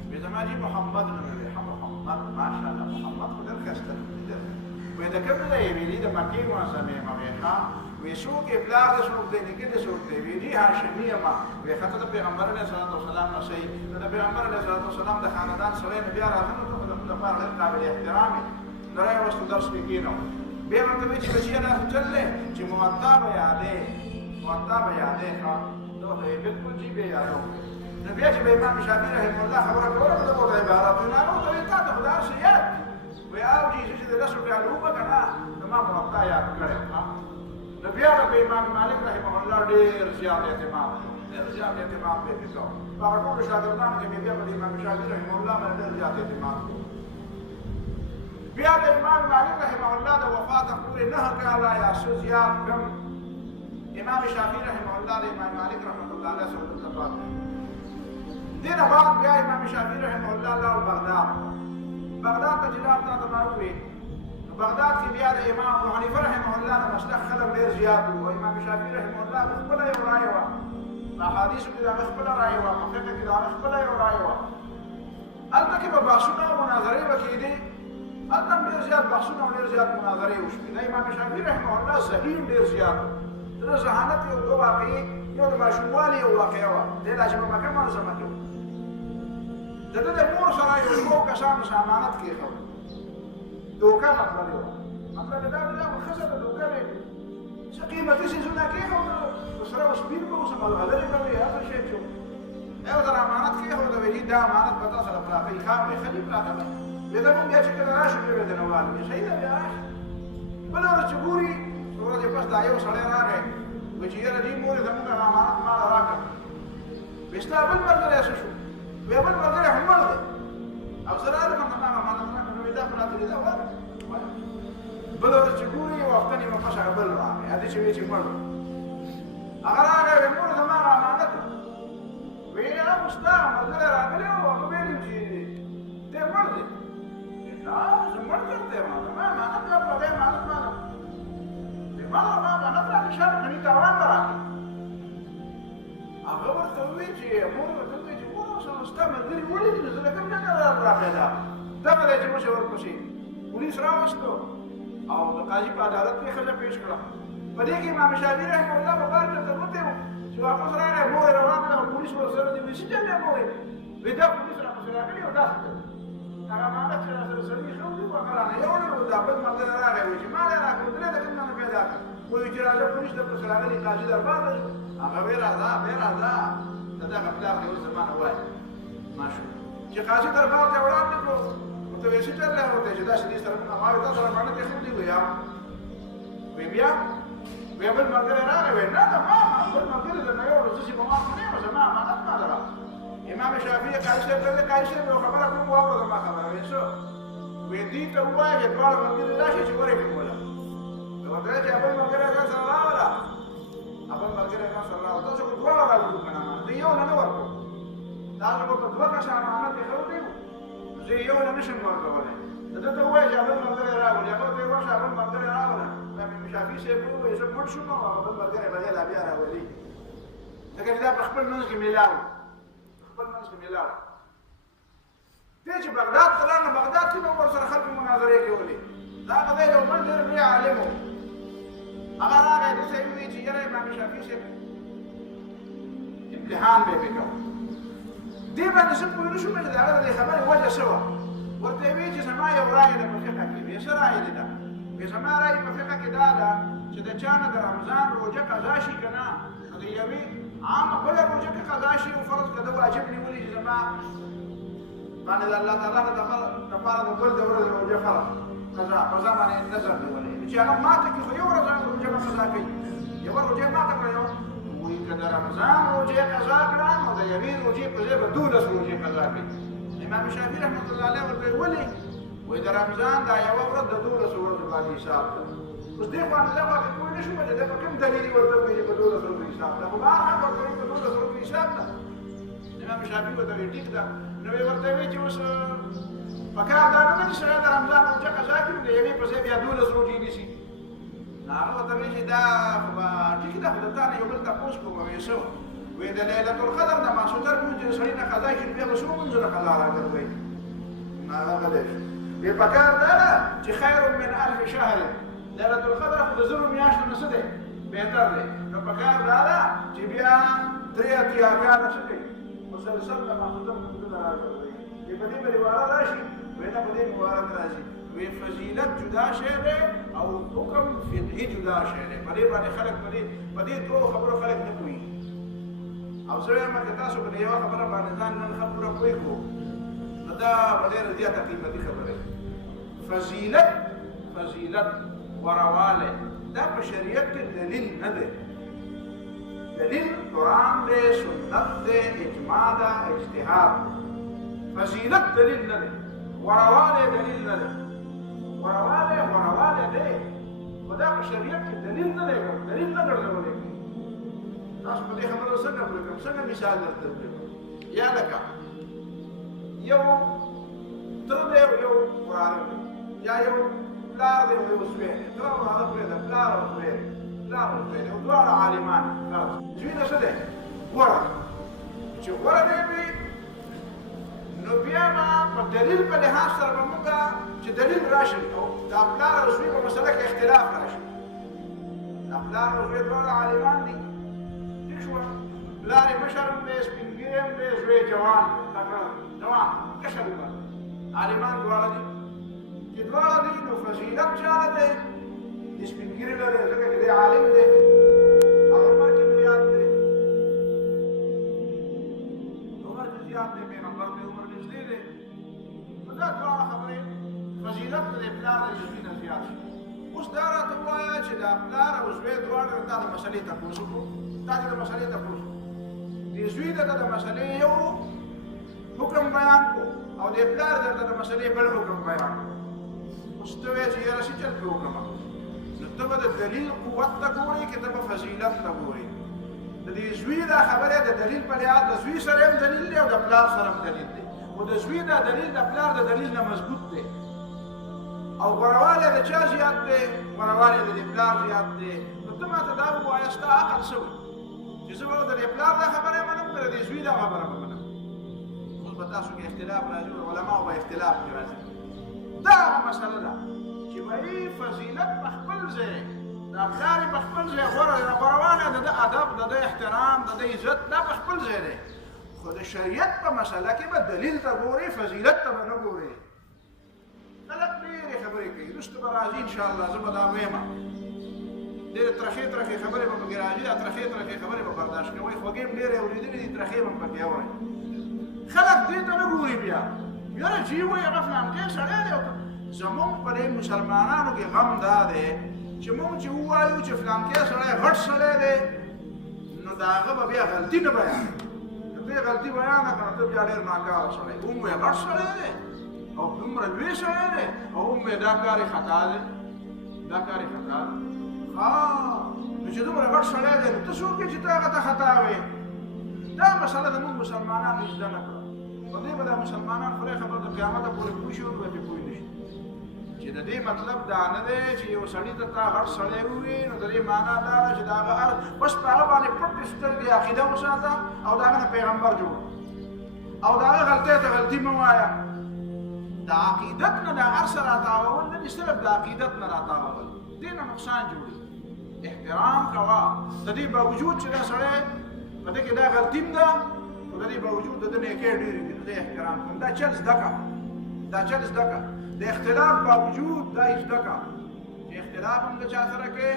وایي زما جي محمد نوم دی محمد ماشاءالله محمد خو ډېر ښایسته نوم دی وایي د کوم ځای یې ویلي د مکې معظمې یم وایي ښه وایي څوک یې پلار دی څوک دی نیکه دی څوک دی وایي جي هاشمي یم وایي ښه ته د پیغمبر علیه صلات وسلام نه صحیح نو د پیغمبر علیه صلات وسلام د خاندان سړی نو بیا راځه نو ته خو زموږ لپاره ډېر قابل احترام یې نو راوستو درس کې کېنو بیا ورته وایي چې بچیه داسې چل دی چې معطا به یادې ښه ته ورته وایي بلکل جي به یادو نو بیا چې به امام شافعي رحمه الله خبره کوله نو ده به ورته عبارتونه هغه ورته وایي تا ته خو دا هر څه یاد وایي او جي زه چې د لسو پیالو وبه که نه نو ما معطا یاد کړی نو بیا بیا به امام مالک رحمه الله ډېر زیات اعتماد به وکړ. هغه ټولو شاګردانو کې بیا به امام شافعي رحمه الله باندې ډېر زیات اعتماد وکړ. بیا د امام مالک رحمه الله د وفات پورې 9 کاله یا څه زیات کم امام شافعي رحمه الله د امام مالک رحمه الله علیه سره دلته پاتې. دې نه بعد بیا امام شافعي رحمه الله لاړ بغداد ته چې لاړ تا ما وویل نو بغداد کې بیا د امام ابو حنیفه رحمه الله نه مسلک خلک ډېر زیات وو. امام شافعي رحمه الله خپله یو رایه وه، په احادیثو کې د هغه خپله رایه وه، په فقه کې د هغه خپله یو رایه وه. هلته کې به بحثونه او مناظرې به کېدې، هلته هم ډېر زیات بحثونه او ډېر زیات مناظرې وشوې. د امام شافعي رحمه الله ذهین ډېر زیات و. د ذهانت یو دوه واقعې، یو د ماشوموالي یو واقعه وه. دی لا چې په مکه منظمه کې و، د ده د مور سره یو 2 کسانو سره امانت کېښود. دوکه مطلب یې وه، مطلب یې دا و دا خو ښځه ده دوکه دی څه قیمتي څیزونه کېښودل، په سره و سپین به اوس ملغلرې به وي، هر شی چې یو ځل امانت کېښوده ویلي دا امانت به تا سره پراته وي، ښه وي ښه دي پراته ده. بیا ته مونږ بیا چې کله راشو بیا به درنه والو صحیح ده. بیا راشي بله ورځ چې ګوري ورځې پس دا یو سړی راغی وایي چې یاره دې مورې زمونږ هغه امانت ماله راکړه. وایي ستا بل ملګری څه شو؟ وایي بل ملګری خو مړ دی او زه رالم هغه ما امانت راکړه. نو وایي دا پراته دي دا ورکړه. بله ورځ چې ګوري یو وخته نیمه پس هغه بل راغی، هغې چې وایي چې مړ دی هغه راغی وایي مور زما هغه امانت و. وایي هغه خو ستا ملګری راغلی و هغه ویلي چې دی مړ دی. زه مړ درته یم، ما امانت راکړه، دی امانت ماله ما امانت راکړه، شرط غني تاوان به راکړي. هغه ورته ووایي چې مور ورته ووایي چې مور اوس ستا ملګري ولیدي نو زه له کوم ځایه راغلی دا دغه دی چې اوس یې ورپسې پولیس راوستو او د قاضي په عدالت کې ښځه پېښ کړه. په دې کې امام شافعي رحمه الله په بار کې ترمتی و چې واپس راغی، مور یې روان کړه او پولیس ورسره دي. وایي څه چل دی مور یې؟ وایي دا پولیس راپسې راغلي او داسې کوي. هغه امانت چې راسره سړي ښه ودي هغه رانه یوړل و. دا بل ملګری راغی وایي چې ما دی راکړو درې د کوم نه پیدا کړه. وایي چې راځه پولیس درپسې راغلي، قاضي دربار ته ځو. هغه وایي راځه بیا راځه د دغه پلار دی اوس زما نه وایي ماشو چې قاضي دربار ته وړاندې کړو. ورته وایي څه چل دی؟ ورته چې داسې دې سره ما وایي تا سره امانت ایښودی. وایي وایي بیا وایي بل ملګری راغی. وایي نه نه ما بل ملګري درنه یوړو، زه چې په ما خو نه یم، زما امانت ماله راکړه. امام شافعي قاضي صاحب ته ویل قاضي صاحب یو خبره کوم واوره زما خبره. وایي څه؟ وایي دې ته ووایه چې دواړه ملګري راشي چې ور یې کړي وله. ورته وایي چې بل ملګری ځان سره راوله، بل ملګری ځان سره راوله، تاسو خو دواړه راوړو که نه امانت، زه یو نه نه ورکوم. تاسو به په 2 کسه امانت ایښودی و، زه یو نه نشم ورکولی. ده ته ووایه چې بل ملګری راولي، هغه ته یې ورشه بل ملګری راوله. امام شافعي صاحب ووایي زه مړ شوم او هغه بل ملګری به دی لا بیا راولي، ځکه چې دا په خپل منځ کې میلاو خپل منځ کې میلاو. دی چې بغداد ته لاړ نو بغداد کې به ورسره خلکو مناظرې کولې. دا هغه دی یو بل ډېر لوی عالم و. هغه راغی ده ته یې ووایي چې یاره امام شافعي صاحب امتحان به یې پرې کوو. دې باندې زه پوه نه شوم چې د هغه د دې خبرې وجه څه وه. ورته یې ووایي چې زما یو رایه ده په فقه کې. وایي څه رایه دې ده؟ وایي زما رایه په فقه کې دا ده چې د چا نه د رمضان روژه قضا شي که نه نو د یوې عامه بله روژه که قضا شي او فرض که ده واجب نیولي چې زما باندې د الله تعالی نه دپاره د بل د ورځې روژه فرض قضا باندې نظر نیولی چې هغه ماته کړي خو یو ورځ روژه به قضا کوي، یوه روژه ماته کړه. یو وایي که د رمضان روژې قضا کړه نو د یوې روژې په ځای به 12 روژې قضا کوي. امام شافعي رحمة الله علیه ورته ولې؟ وایي د رمضان دا یوه ورځ د 12 ورځو باندې حساب ده. اوس دې باندې دا باندې پوه نه شوم چې دا په کوم دلیل ورته وایي چې په 12 ورځو حساب ده، خو بهر حال ورته وایي په 12 ورځو حساب ده. امام شافعي ورته وایي ټیک ده. نو یې ورته وایي چې اوس پکار دا نه ده چې سړی د رمضان روژه قضا کړي د یوې په ځای بیا 12 روژې نیسي. نو هغه ورته وایي چې دا خو به ټیک ده، خو د تا نه یو بل تپوس کوم. وایي څه؟ وایي د لیلة القدر د ماسوتر لمونځ چې د سړي نه قضا شي بیا به څو لمونځونه قضا راګرځوي. نو هغه غلی شو. وایي پکار دا ده چې خیر من 1000 شهر، لیلة القدر خو د 1000 میاشتو نه څه دی بهتر دی. نو پکار دا ده چې بیا 3 اتیا کاله څه کوي مسلسل د ماسوتر لمونځونه راګرځوي. وایي په دې به عبارت راشي. وایي نه په دې عبارت راشي. وایي فضیلت جدا شی دی او حکم فقهي جدا شی دی. په دې باندې خلک په دې دوو خبرو خلک نه پوهېږي. او زه وایم که تاسو په دې یوه خبره باندې ځان نن ښه پوره پوه کړو نو دا به ډېره زیاته قیمتي خبره ده. فضیلت غوروالی دا په شریعت کې دلیل نه دی. دلیل قرآن دی، سنت دی، اجماع ده، اجتهاد. فضیلت دلیل نه دی، غوروالی دلیل نه دی. غوروالی دی خو دا په شریعت کې دلیل نه دی، دلیل نه ګرځولی کېږي. تاسو په دې خبرو څنګه پوه کړم؟ څنګه مثال درته وکړم؟ یا لکه یو تره دی او یو وراره دی، یا یو پلار دی او یو زوی دی. تره او وراره پرېږده، پلار او زوی دی، او دواړه عالمان دي. زوی نه څه دی؟ غوره دی. چې غوره دی وي نو بیا به په دلیل په لحاظ سره به موږ چې دلیل راشي او دا پلار او زوی په مسله کې اختلاف راشي. دا پلار او زوی دواړه عالمان دي، ټیک شوه؟ پلار یې مشر هم دی، سپین ږیری هم دی، زوی جوان تکړه جوان کشر به عالمان دواړه دي. چې دواړه دي نو فضیلت چاله دی؟ د سپین ږیري له دی، ځکه چې دی عالم دی، عمر کې زیات دی، پیغمبر دی، عمر نږدې دی. نو دا دواړه خبرې فضیلت د پلار د زوی نه زیات شي. اوس دا راته ووایه چې دا پلار او زوی دواړه تا د مسلې تپوس وکړو، تا دې د مسلې تپوس وکړو. د زوی درته د مسلې یو حکم بیان کړو او د پلار درته د مسلې بل حکم بیان کړو. اوس ته وایې چې یاره څه چل پرې وکړمه؟ نو ته به د دلیل قوت ته ګورې که ته به فضیلت ته ګورې؟ د دې زوی دا خبره د دلیل په لحاظ د زوی سره هم دلیل دی او د پلار سره هم دلیل دی، خو د زوی دا دلیل د پلار د دلیل نه مضبوط دی. او غوروالی د چا زیات دی؟ غوروالی د دې پلار زیات دی. نو ته ماته دا ووایه ستا عقل څه وایي چې زه به د دې پلار دا خبره منم که د دې زوی دا خبره به منم؟ اوس به تاسو کې اختلاف راځي او علماو به اختلاف کې راځي. دا هغه مسله ده چې وایي فضیلت په خپل ځای، دا پلار یې په خپل ځای غوره دی، غوروالی د ده ادب، د ده احترام، د ده عزت دا په خپل ځای دی. خو د شریعت په مسله کې به دلیل ته ګورې، فضیلت ته به نه ګورې. خلک ډېرې خبرې کوي، وروسته به راځي انشاءالله، زه به دا ویمه. ډېرې ترخې ترخې خبرې به پکې راځي، دا ترخې ترخې خبرې به برداشت کوئ. خوږې هم ډېرې اورېدلې دي، ترخې به هم پکې اورئ. خلک دې ته نه ګوري بیا، یاره چې وایي هغه فلانکی سړی دی. زمونږ په دې مسلمانانو کې غم دا دی چې مونږ چې ووایو چې فلانکی سړی غټ سړی دی نو د هغه به بیا غلطي نه بیانوي. که ته یې غلطي بیانه کړه ته بیا ډېر ناکاره سړی. ومویې غټ سړی دی او دومره لوی سړی دی او ومویې دا کار یې خطا دی، دا کار یې خطا دی. نو چې دومره غټ سړی دی نو ته څوک یې چې ته هغه ته خطا وې؟ دا مسله د موږ مسلمانانو زده نه کړه. په دې به دا مسلمانان خدای خبر د قیامته پورې پوه شي او به پرې پوه نه شي چې د دې مطلب دا نه دی چې یو سړي ته تا غټ سړی ووایي نو د دې معنا دا ده چې د هغه بس په هغه باندې پټې سترګې عقیده وساته او د هغه نه پیغمبر جوړ او د هغه غلطۍ ته غلطي مه وایه. د عقیدت نه د هر څه راتاوول نه دي، صرف د عقیدت نه راتاوول، دې نه نقصان جوړي. احترام کوه، د دې باوجود چې دا سړی په دې کې دا غلطي هم ده خو د دې باوجود د ده نیکۍ ډېرې دي، د دې احترام کوم. دا چل زده کړه، دا چل زده کړه. د اختلاف باوجود دا یې زده کړه چې اختلاف هم د چا سره کوې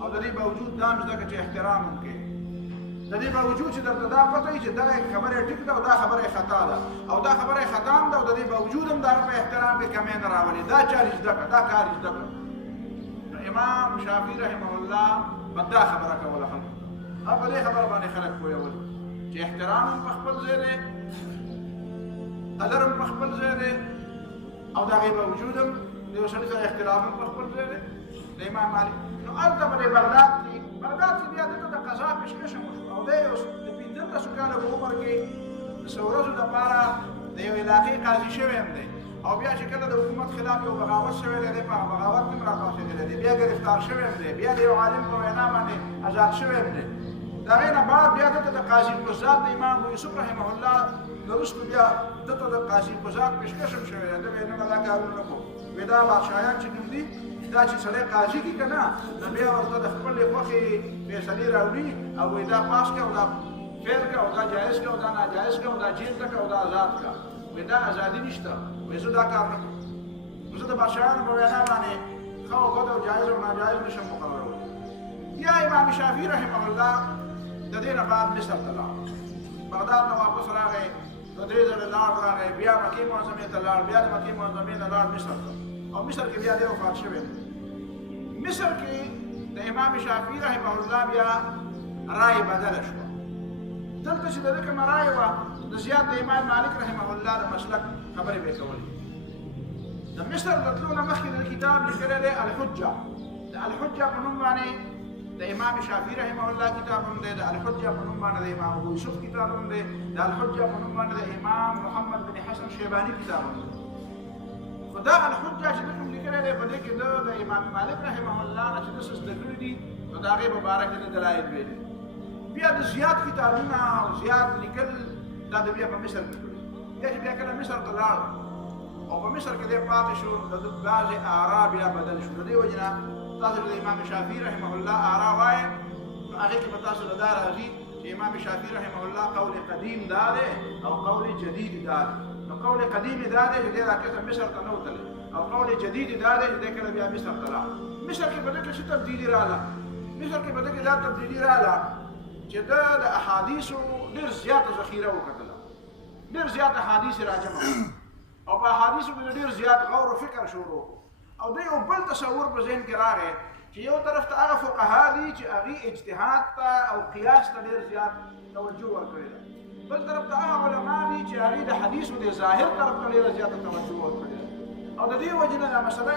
او د دې باوجود دا هم زده کړه چې احترام هم کوې. د دې باوجود چې درته دا پته وي چې دغه خبره ټیک ده او دا خبره خطا ده او دا خبره خطا هم ده او د دې باوجود هم د هغه په احترام کې کمی نه راولي. دا چل زده کړه، دا کار زده کړه. امام شافعي رحمه الله به دا خبره کوله خلکو او په دې خبره باندې خلک پوهېول چې احترام هم په خپل ځای دی، قدر هم په خپل ځای دی او د هغې باوجود هم د یو سړي سره اختلاف هم په خپل ځای دی. د امام مالک نو هلته په دې بغداد کې بیا دلته د قضا پیشکش هم وشو او دی یو د 15 کاله په عمر کې د څو ورځو دپاره د یو علاقې قاضي شوی هم دی او بیا چې کله د حکومت خلاف یو بغاوت شوی دی په هغه بغاوت کې هم راپاڅېدلی دی، بیا ګرفتار شوی هم دی، بیا د یو عالم په وینا باندې ازاد شوی هم دی. د هغې نه بعد بیا دلته د قاضي قضات د امام ابو یوسف رحمه الله نه وروسته بیا دلته د قاضي قضات پیشکش هم شوی دی. ده ویل نه دا کارونه نه کوو، وایي دا بادشاهیان چې کوم دي دا چې سړی قاضي کړي که نه نو بیا ورته د خپلې خوښې فیصلې راوړي او وایي دا پاس کړه او دا فیل کړه او دا جایز کړه او دا ناجایز کړه او دا جیل ته کړه او دا آزاد کړه. وایي دا ازادي نشته، وایي زه دا کار نه کوم، زه د بادشاهانو په وینا باندې ښه او بد او جایز او ناجایز نشم مقررولی. بیا امام شافعي رحمه الله د دې نه بعد مصر ته لاړ، بغداد نه واپس راغی، د درې ځله لاړ راغی، بیا مکې معظمې ته لاړ، بیا د مکې معظمې نه لاړ مصر ته او مصر کې بیا دی وفات شوی. مصر کې د امام شافعي رحمه الله بیا رائے بدله شوه. دلته چې د ده کومه رائے وه د زیات د امام مالک رحمه الله د مسلک خبرې به یې کولې. د مصر د تلو نه مخکې د کتاب لیکلی دی الحجه. د الحجه په نوم باندې د امام شافعي رحمه الله کتاب هم دی. د الحجه په نوم باندې د امام ابو یوسف کتاب هم دی. د الحجه په نوم باندې د امام محمد بن حسن شیباني کتاب هم دی. خو دا الحجه چې ده کوم لیکلی دی په دې کې د امام مالک رحمه الله نه چې ده څه زده کړي دي نو د هغې په باره کې د دلایل ویلي. بیا د زیات کتابونه او زیات لیکل دا د بیا په مصر کې کړي. بیا چې بیا کله مصر ته لاړ او په مصر کې دی پاتې شو د ده بعضې آرا بیا بدل شو. د دې وجې نه تاسو د امام شافعي رحمه الله آرا وایې نو هغې کې به تاسو له دا راځي چې امام شافعي رحمه الله قول قدیم دا دی او قول جدید دا دی. نو قول قدیم دا دی چې دی راکته مصر ته نه وتلی او قول جدید دا دی چې دی کله بیا مصر ته لاړ. مصر کې به ده کې څه تبدیلي راغله؟ مصر کې به ده کې دا تبدیلي راغله چې ده د احادیثو ډېر زیاته ذخیره وکتله. ډېر زیات احادیث یې راجمع او په احادیثو کې ډېر زیات غور و فکر شروع او د یو بل تصور په ذهن کې راغی چې یو طرف ته هغه فقها دي چې هغې اجتهاد ته او قیاس ته ډېر زیات توجه ورکړې ده، بل طرف ته هغه علما دي چې هغې د حدیثو د ظاهر طرف ته ډېره زیاته توجه ورکړې ده او د دې وجې نه دا مسله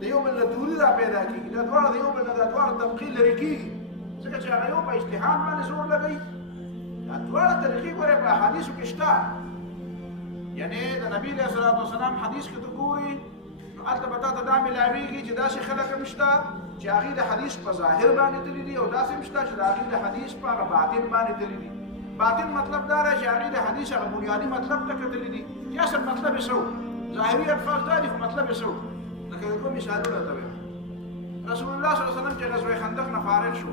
د یو بل نه دوري را پیدا کېږي. دا دواړه د یو بل نه دا دواړه تبقي لرې کېږي ځکه چې هغه یو په اجتهاد باندې زور لګوي. دا دواړه طریقې ګورې په احادیثو کې شته. یعنې د نبي علیه الصلاة والسلام حدیث کې ته ګورې نو هلته به تا ته دا ملاوېږي چې داسې خلک هم شته چې هغې د حدیث په ظاهر باندې تللي دي او داسې هم شته چې د هغې د حدیث په هغه باطن باندې تللي دي. باطن مطلب دا دی چې هغې د حدیث هغه بنیادي مطلب ته کتلي دي چې اصل مطلب یې څه و. ظاهري الفاظ دا دي خو مطلب یې څه و. لکه یو دوه مثالونه ته وایم. رسول الله صلی الله علیه وسلم چې غزوه خندق نه فارغ شو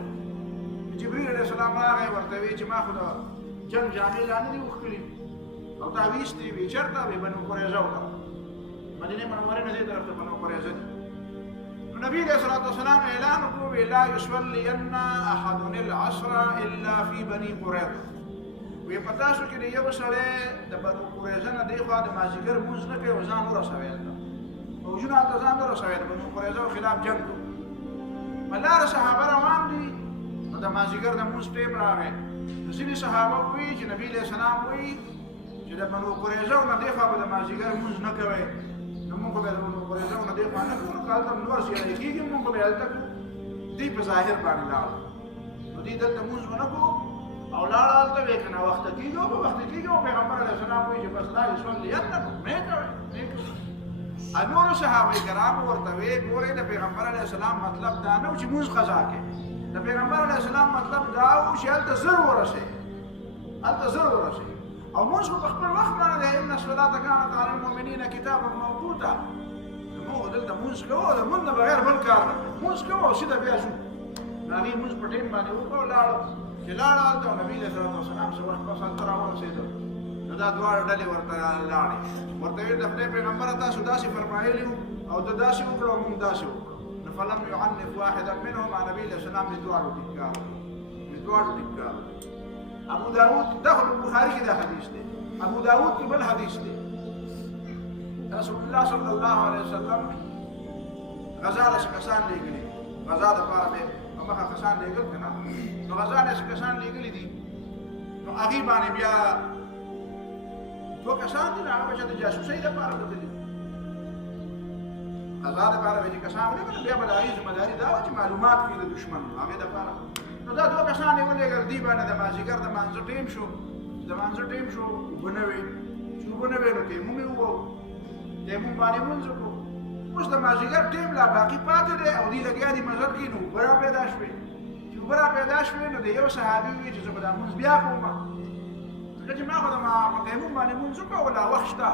جبريل عليه السلام راغی ورته وی چې ما خو د جنګ جامې لا نه دي وښکلي او تا ویستې وي چېرته وي بنو قریظه وته مدینې منورې نه دې طرف ته بنو قریظه دي. نو نبي علیه الصلاة والسلام اعلان وکړو وی لا یصلین احد العصر الا فی بني قریظه. وی په تاسو کې د یو سړی د بنو قریظه نه دېخوا د مازدیګر لمونځ نه کوي او ځان ورسوی هلته فوجونه هلته ځان ورسوی د بنو قریظه خلاف جنګ کوي. په لاره صحابه روان دي نو د مازدیګر د لمونځ ټیم راغی. نو ځینې صحابه وایي چې نبي علیه السلام وایي چې د بنو قریظه نه دېخوا به د مازدیګر لمونځ نه کوئ نو موږ به د بنو قریظه نه دېخوا نه کوو نو که هلته نور زیاتی کېږي موږ به هلته کوو. دوی په ظاهر باندې لاړل نو دوی دلته لمونځ ونه کوو او لاړه هلته وی که ناوخته کېږي او په وخته کېږي او پیغمبر علیه السلام وایي چې بس لا یصلینکم مې کوئ مې کوئ. نورو صحابه کرامو ورته وی ګورئ د پیغمبر علیه السلام مطلب دا نه و چې لمونځ قضا کړي. د پیغمبر علیه السلام مطلب دا و چې هلته زر ورسئ هلته زر ورسئ او لمونځ خو په خپل وخت باندې دی. ان الصلاة کانت علی المؤمنین کتابا موقوتا. موږ دلته لمونځ کوو او د لمونځ نه بغیر بل کار نه کوو. لمونځ کوو او سیده بیا ځو. نو هغې لمونځ په ټیم باندې وکړو لاړو چې لاړه هلته او نبي علیه الصلاة والسلام څه وخت پس هلته راورسېدل نو دا دواړه ډلې ورته لاړې ورته ویل د خدای پیغمبره تاسو داسې فرمایلي وو او ته داسې وکړو او موږ داسې وکړو. فلم يعنف واحدا منهم عن نبي الاسلام بدوار ټینګار. ابو داود دا خو بخاری کې دا حدیث دی. ابو داود کې بل حدیث دی. رسول الله صلی الله علیه وسلم غزا له کسان لېږلي غزا دپاره به په مخه کسان لېږل که نه نو غزا له کسان لېږلي دي نو هغې باندې بیا دوه کسان دي نو هغه به چې د جاسوسۍ دپاره وتلي غزا دپاره به چې کسان ولېږل بیا به د هغې ذمهداري دا وه چې معلومات کړي د دښمن هغې دپاره. نو دا دوه کسان یې ولېږل دې باندې د مازدیګر د مانځه ټیم شو اوبه نه وې چې اوبه نه وې نو تیمم یې ووهو تیمم باندې لمونځ وکړو. اوس د مازدیګر ټیم لا باقي پاتې دی او دوی لګیا دي مزل کې نو اوبه را پیدا شوې چې اوبه را پیدا شوې نو د یو صحابي وویل چې زه به دا لمونځ بیا کوم ځکه چې ما خو د تیمم باندې لمونځ وکړو لا وخت شته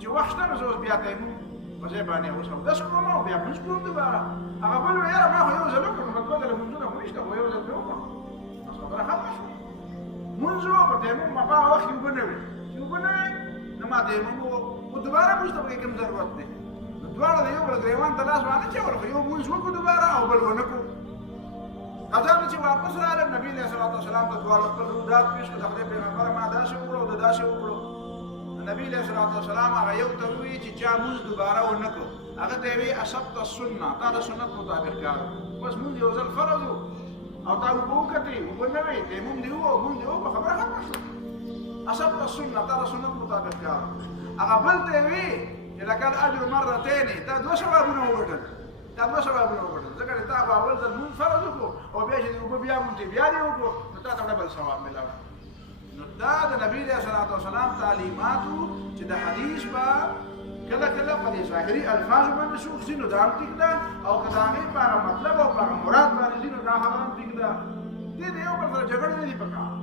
چې وخت شته نو زه اوس بیا تیمم په ځای باندې اوس اودس کوم او بیا لمونځ کوم دوباره. هغه بل ویل یاره ما خو یو ځل وکړو نو دوه ځله لمونځونه خو نشته خو یو ځل مې وکړو بس خبره ختمه شوه. لمونځ و په تیمم ما په هغه وخت کې اوبه نه وې چې اوبه نه وې نو ما تیمم خو دوباره لمونځ ته پکې کوم ضرورت دی. نو دواړه د یو بل ګریوان ته لاس وانهچول خو یو لمونځ وکړو دوباره او بل ونه کړو. قضا نه چې واپس راغلم نبي علیه الصلاة والسلام ته دواړو خپل رودات پېښ کړو د خدای پیغمبره ما داسې وکړو او د داسې وکړو. نبي علیه الصلاة والسلام هغه یو ته ووایي چې چا لمونځ دوباره ونه کړو هغه ته یې وایي اصبت السنه تا د سنت مطابق کار وکړو. بس مونږ یو ځل فرض او تا وکړې ونوي تیمم دی او مونږ یو خبره ختمه شوه اصل السنه دا سنت مطابق کار هغه بل ته وی چې لکه اجر مرتين دا دوه ثوابونه وګټل ځکه تا اول ځل مونږ فرض وکړو او بیا چې بیا مونږ بیا دی وکړو نو تا ته ډبل ثواب ملاوي نو دا د نبی علیه السلام تعلیماتو چې د حدیث با کله کله په ظاهري الفاظ باندې شو ځینو دا هم ټیک ده او که د هغې په هغه مطلب او په هغه مراد باندې ځینو دا خبره هم ټیک ده دې د یو بل سره جګړه نه دي پکار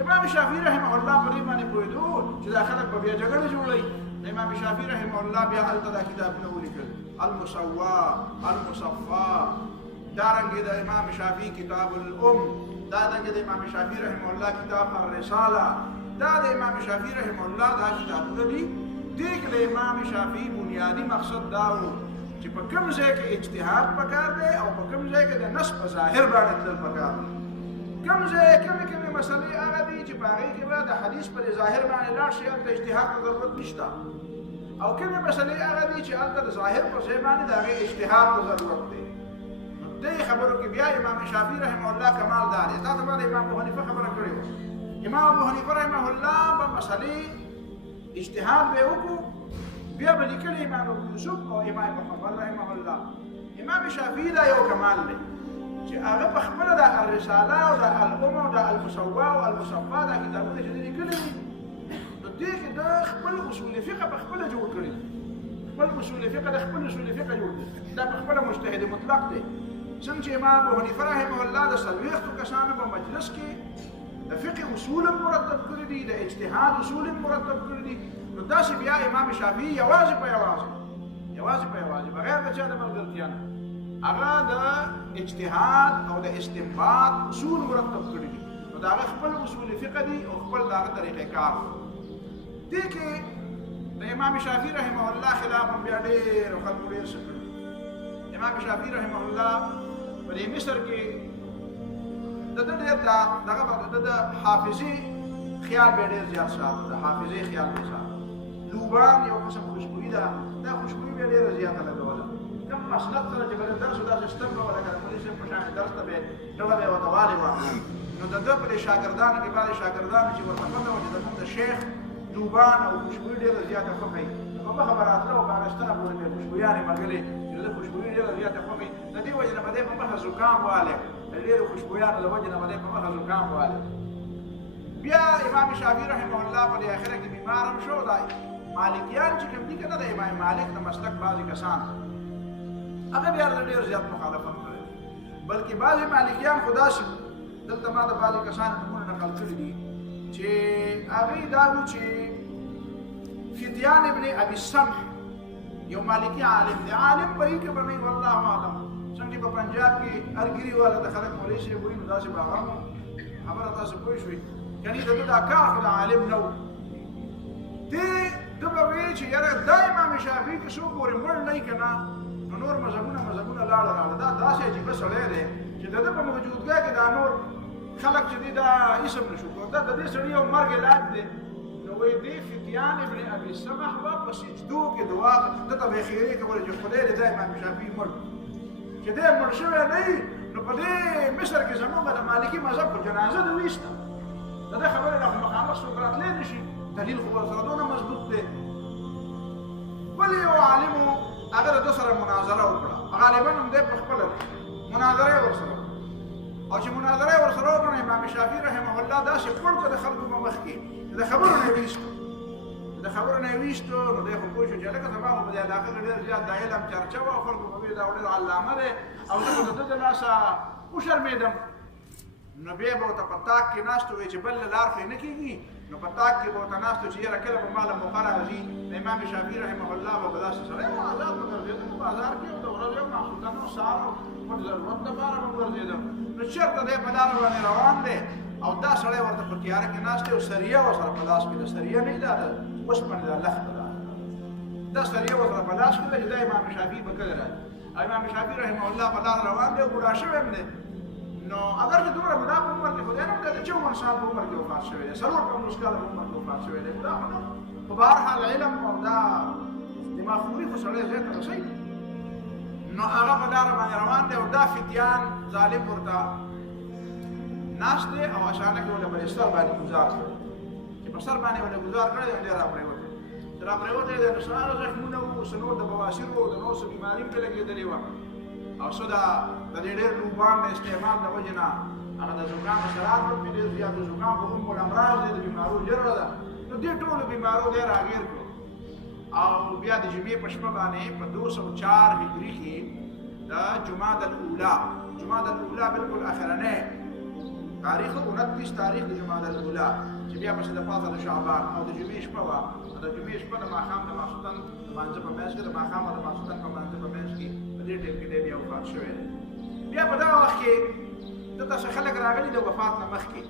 امام شافعي رحمه الله په دې باندې پوهېدو چې دا خلک به بیا جګړه جوړوي امام شافعي رحمه الله بیا هلته دا کتابونه ولیکل المسوا المصفا دارنګې د امام شافعي کتاب الام دارنګې د امام شافعي رحمه الله کتاب الرساله دا د امام شافعي رحمه الله دا کتابونه دي دې کې د امام شافعي بنیادی مقصد دا و چې په کوم ځای کې اجتهاد پکار دی او په کوم ځای کې د نص په ظاهر باندې تلل پکار دی کوم ځای کومې مسلې هغه دي چې په هغې کې به د حدیث په ظاهر باندې لاړ شي هلته اجتهاد ته ضرورت نشته او کومې مسلې هغه دي چې هلته د ظاهر په ځای باندې د هغې اجتهاد ته ضرورت دی نو دې خبرو کې بیا امام شافعي رحمه الله کمال دار دی تا ته به د امام ابو حنیفه خبره کړې وه امام ابو حنیفه رحمه الله به مسلې اجتهاد به وکړو بیا به لیکلي امام ابو یوسف او امام محمد رحمه الله امام شافعي دا یو کمال دی چې هغه په خپله د الرساله او د الام او د المسوا او المصفا دا کتابونه چې دی لیکلي دي نو دې کې د خپل اصول فقه په خپله جوړ کړي خپل اصول فقه د خپل اصول فقه جوړ کړي دا په خپله مجتهد مطلق دی څنګه چې امام ابو حنیفه رحمه الله د څلوېښتو کسانو په مجلس کې د فقه اصول مرتب کړي دي د اجتهاد اصول مرتب کړي دي نو داسې بیا امام شافعي یوازې په یوازې بغیر د چا د ملګرتیا نه هغه د اجتهاد او د استنباط اصول مرتب کړي دي نو د هغه خپل اصول فقه دي او خپل د هغه طریقې کار دې کې د امام شافعي رحمه الله خلاف هم بیا ډېرو خلکو ډېر څه کړي امام شافعي رحمه الله په دې مصر کې د ډېر دغه د حافظي خیال به ډېر زیات ساته د حافظي خیال به ساته لوبان یو قسم خوشبويي ده دا خوشبويي به ډېره زیاته لګوله کوم مسلک سره چې بل درس دا سیستم به ولګا پولیس په شان درس ته به ډله به وتواله و نو د دې پر شاګردانو کې بعض شاګردانو چې ورته پته و چې د شیخ لوبان او خوشبويي ډېره زیاته خوښي په خبرات او باغستانه پورې به خوشبويانې مګلې چې د خوشبويي ډېره زیاته خوښي د دې وجه نه بده په مخه زکام واله ډېر خوشبويانو د وجه نه بده په مخه زکام واله بیا امام شافعي رحمه الله په اخره کې بیمار هم شو دای مالکیان چې کوم دي کنه د امام مالک د مسلک بعضی کسان هغه بیا ډېر زیات مخالفت کړي بلکې بعضی مالکیان خدا شي دلته ما د بعضی کسان نمونه نقل کړي دي چې هغه دا و چې فتيان ابن ابي السمح یو مالکی عالم دی عالم به کې بنئ والله اعلم څنګه په پنجاب کې ارګری والا د خلک مولوی شي وایي نو داسې باغام خبره تاسو پوه شئ یعنی دا کار خو د عالم نو دې دغه وی چې یاره د امام شافعي کې څوک پورې مړ نه کنه نو نور مذهبونه لاړه دا داسې عجیب سړی دی چې د په موجودګۍ کې دا نور خلک چې دا اسم نشو دا د دې سړي یو مرګ علاج دی نو وی دې فتيان ابن ابي السمح په سجدو کې دعا د ته خیرې کې ولې چې خدای دې امام شافعي مړ چې دې مړ شوی نه نو په دې مصر کې زموږ د مالکي مذهب په جنازه د ویسته دا خبره له مخامخ سره راتلې نشي دلیل خو سره دونه مضبوط دی ولی یو عالم هغه د سره مناظره وکړه غالبا هم دې په خپل مناظره ورسره او چې مناظره ورسره وکړه امام شافعي رحمه الله دا چې خپل د خلکو په مخ کې د خبرو نه ویشتو نو دې خو پوه شو چې لکه زما خو په دې علاقه کې ډېر زیات د علم چرچه وه او خلکو په دا ډېر علامه دی او زه خو د ده د لاسه وشرمېدم نو بیا به ورته په تاک کې ناست وی چې بل لار خو نه کېږي نو په تاک کې به ورته ناست و چې یاره کله به ماله موقع راځي د امام شافعي رحمه الله به داسې سړی و ازاد به ګرځېدم په بازار کې د ورځې یو ماخوذن و سهار په ضرورت دپاره به ګرځېدم نو چېرته دی په لاره باندې روان دی او دا سړی ورته په تیاره کې ناست دی او سریه ورسره په لاس کې د سریه نه دا د اوسپنې دا لخته ده دا سریه ورسره په لاس کې ده چې دا امام شافعي به کله راځي امام شافعي رحمه الله په لاره روان دی او بوډا شوی هم دی نو اگر چې دومره بوډا په عمر کې خدای نه د 54 سال په عمر کې وفات شوی دی 50 کاله په عمر کې وفات شوی دی دا خو په بهرحال علم او دا دماغ خوري خو سړی ځای ته رسوي نو هغه په لاره باندې روان دی او دا فتیان ظالم ورته ناست دی او اچانک یې ولې په سر باندې ګزار کړی چې په سر باندې ولې ګزار کړی دی دی راپرېوتی چې راپرېوتی دی نو څه هغه زخمونه وو څه نور د بواسیر وو د نور څه بیماري پرې لګېدلې وه او څه د دې ډېر لوبان د استعمال د وجې نه هغه د زکام اثرات ورپې ډېر زیات د زکام په ام الامراض دی د بیمارو جره ده نو دې ټولو بیمارو دی راګیر کړو او بیا د جمعې په شپه باندې په 204 هجري کې د جمعه الاولی بالکل اخرنی تاریخ 29 تاریخ د جمعه الاولی چې بیا پسې د پاسه د شعبان او د جمعې شپه وه د جمعې شپه د ماښام د ماسخوتن د مانځه په منځ کې د ماښام او د ماسخوتن په مانځه په منځ کې په دې ټیم کې دی بیا وفات شوی دی بیا په دغه وخت کې دلته څه خلک راغلي د وفات نه مخکې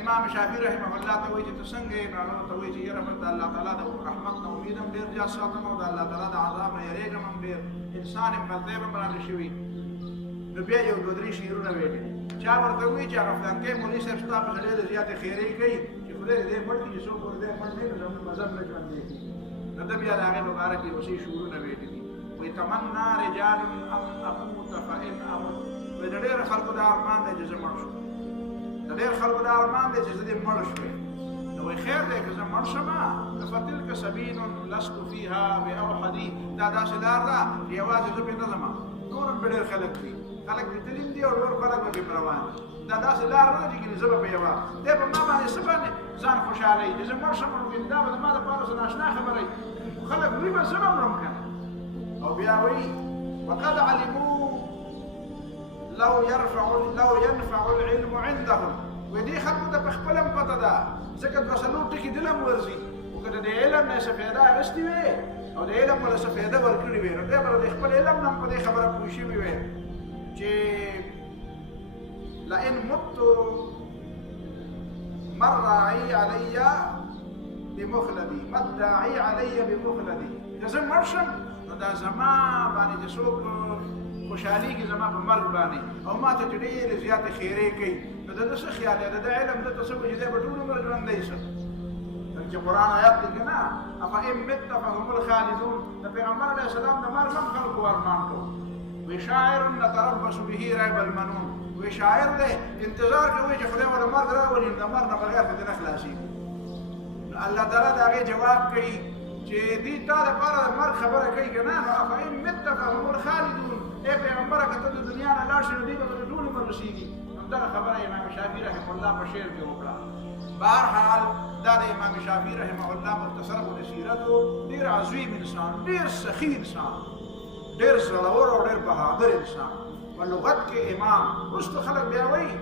امام شافعي رحمه الله ته وایي چې ته څنګه یې نو هغه ته وایي چې یاره موږ د الله تعالی د رحمت نه امید هم ډېر زیات ساتم او د الله تعالی د عذاب نه یېرېږم هم ډېر انسان یم غلطۍ به هم رانه شوي نو بیا یو دوه درې شعرونه ویلي چا ورته وایي چې هغه فلانکۍ مولوي صاحب ستا پسې ډېرې زیاتې خیرې کوي چې خدای دې مړ کړي چې څوک ورته مړ نه وي نو زموږ مذهب نه ژوندی کړي نو ده بیا د هغې په باره کې اوسې شعرونه ویلي دي وایي تمنا رجال ان اموت فان اموت وایي د ډېرو خلکو دا ارمان دی چې زه مړ شم د ډېر خلکو دا ارمان دی چې زه دې مړ شوې نو وایي خیر دی که زه مړ شم فتلک سبیل لست فیها باوحدي دا داسې لار ده چې یوازې زه پرې نه ځم نور هم به ډېر خلک دي خلک دې تلیم دي او نور خلک به پرې روان دي دا داسې لار نه ده چې زه به په یوه دی په ما باندې څه باندې ځان خوشحالوي چې زه مړ شم نو دا به زما دپاره څه ناشنا خبره وي خلک وي به زه به مرم که نه او بیا وایي وقد علموا لو ينفع العلم عندهم ودې خلکو ته په خپله هم پته ده ځکه دوه څلور ټکي دله هم ورځي خو که د علم نه څه فایده اخیستې وې او د علم وله څه فایده ورکړې وې نو دی به د خپل علم نه هم په دې خبره پوه شوي وې چې لئن مت ما الداعي علي بمخلدي که زه مړ شم نو دا زما باندې چې څوک خوشحالېږي زما په مرګ باندې او ما ته چې ډېرې زیاتې خیرې کوي نو د ده څه خیال دی د ده علم ده ته څه وایي چې دی به ټول عمر ژوندی شه چې قرآن آیات دی که نه افإن مت فهم الخالدون د پیغمبر علیه السلام د مرګ هم خلکو ارمان کوو وی شاعر نتربص به ریب المنون وی شاعر دی انتظار کوي چې خدای ورته مرګ راولي د مرګ نه بغیر به دې نه خلاصېږي نو الله تعالی د هغې جواب کوي چې دوی تا دپاره د مرګ خبره کوي که نه نو افإن مت فهم الخالدون ای پیغمبره که ته د دنیا نه لاړ شې نو دوی به د ټول عمر رسېږي دغه خبره امام شافعي رحمه الله په شعر کې وکړه بهرحال دا د امام شافعي رحمه الله مختصر غونې سیرت و ډېر عظیم انسان ډېر سخي انسان ډېر زړور او ډېر بهادر انسان په لغت کې امام وروسته خلک بیا وایي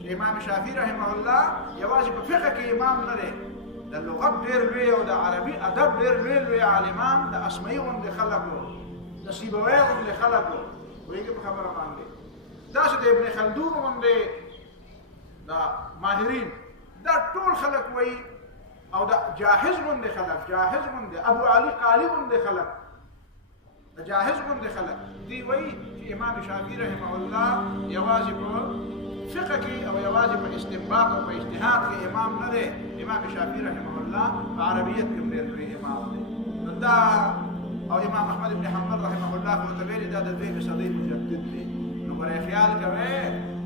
چې امام شافعي رحمه الله یوازې په فقه کې امام نه دی د لغت ډېر لوی او د عربي ادب ډېر لوی عالمان د اسمعي غوندې خلک و د سیبوی غوندې خلک و پوهېږي په خبره باندې داسې د ابن خلدون غوندې د ماهرین دا ټول خلک وایي او د جاهز غوندې خلک ابو علي قالي غوندې خلک د جاهز غوندې خلک دوی وایي چې امام شافعي رحمه الله یوازې په فقه کې او یوازې په استنباط او په اجتهاد کې امام نه دی امام شافعي رحمه الله په عربیت کې هم ډېر لوی امام دی نو دا او امام احمد بن حنبل رحمه الله ورته ویلي دا د دویمې صدۍ مجدد دی نو ګورئ خیال کوئ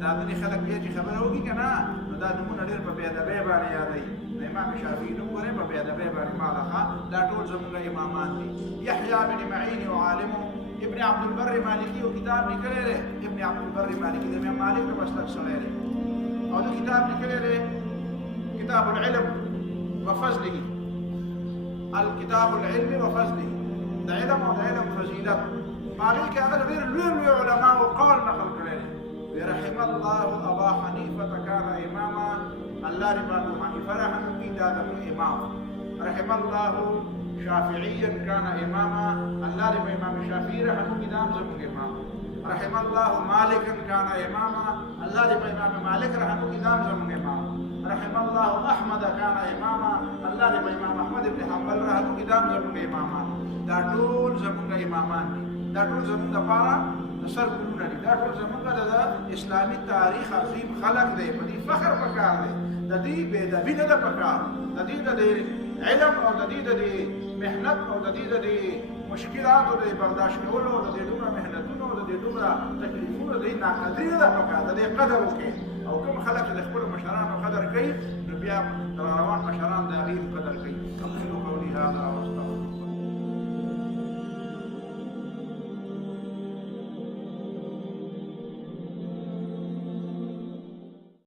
دا ځینې خلک بیا چې خبره وکړي که نه نو دا نومونه ډېر په بېادبۍ باندې یادوي د امام شافعي نوم ګورئ په بېادبۍ باندې مالخه دا ټول زموږ امامان دي یحیی بن معین و عالمو ابن عبد البر مالکی یو کتاب لیکلی دی ابن عبد البر مالکی د امام مالک نه مسلک سړی دی او دا کتاب لیکلی دی کتاب العلم وفضله الکتاب العلم وفضله د علم او د علم فضیلت په هغې کې هغه د ډېر لوی علماو قول نقل کړی دی رحم الله ابا حنیفه کان اماما الله دې په ابو حنیفه رحم وکړي دا زموږ امام رحم الله شافعيا كان اماما الله دې په امام شافعي رحم وکړي دا زموږ امام رحم الله مالكا كان اماما الله دې په امام مالک رحم وکړي دا زموږ امام رحم الله احمد كان اماما الله دې په امام احمد بن حنبل رحم وکړي دا زموږ امامان دا ټول زموږ امامان دي دا ټول زموږ لپاره سر ګلونه دي دا ټول زموږ د اسلامي تاریخ عظیم خلق دی په دې فخر پکار دی د دې بېادبي نه ده پکار د دې د علم او د دې د محنت او د دې د مشکلاتو د برداشت کولو او د دې دومره محنتونو او د دې دومره تکلیفونو د ناقدري نه ده پکار د دې قدر وکړي او کوم خلک چې د خپلو مشرانو قدر کوي نو بیا روان مشران د هغې قدر کوي. اقول قولي هذا واستغفر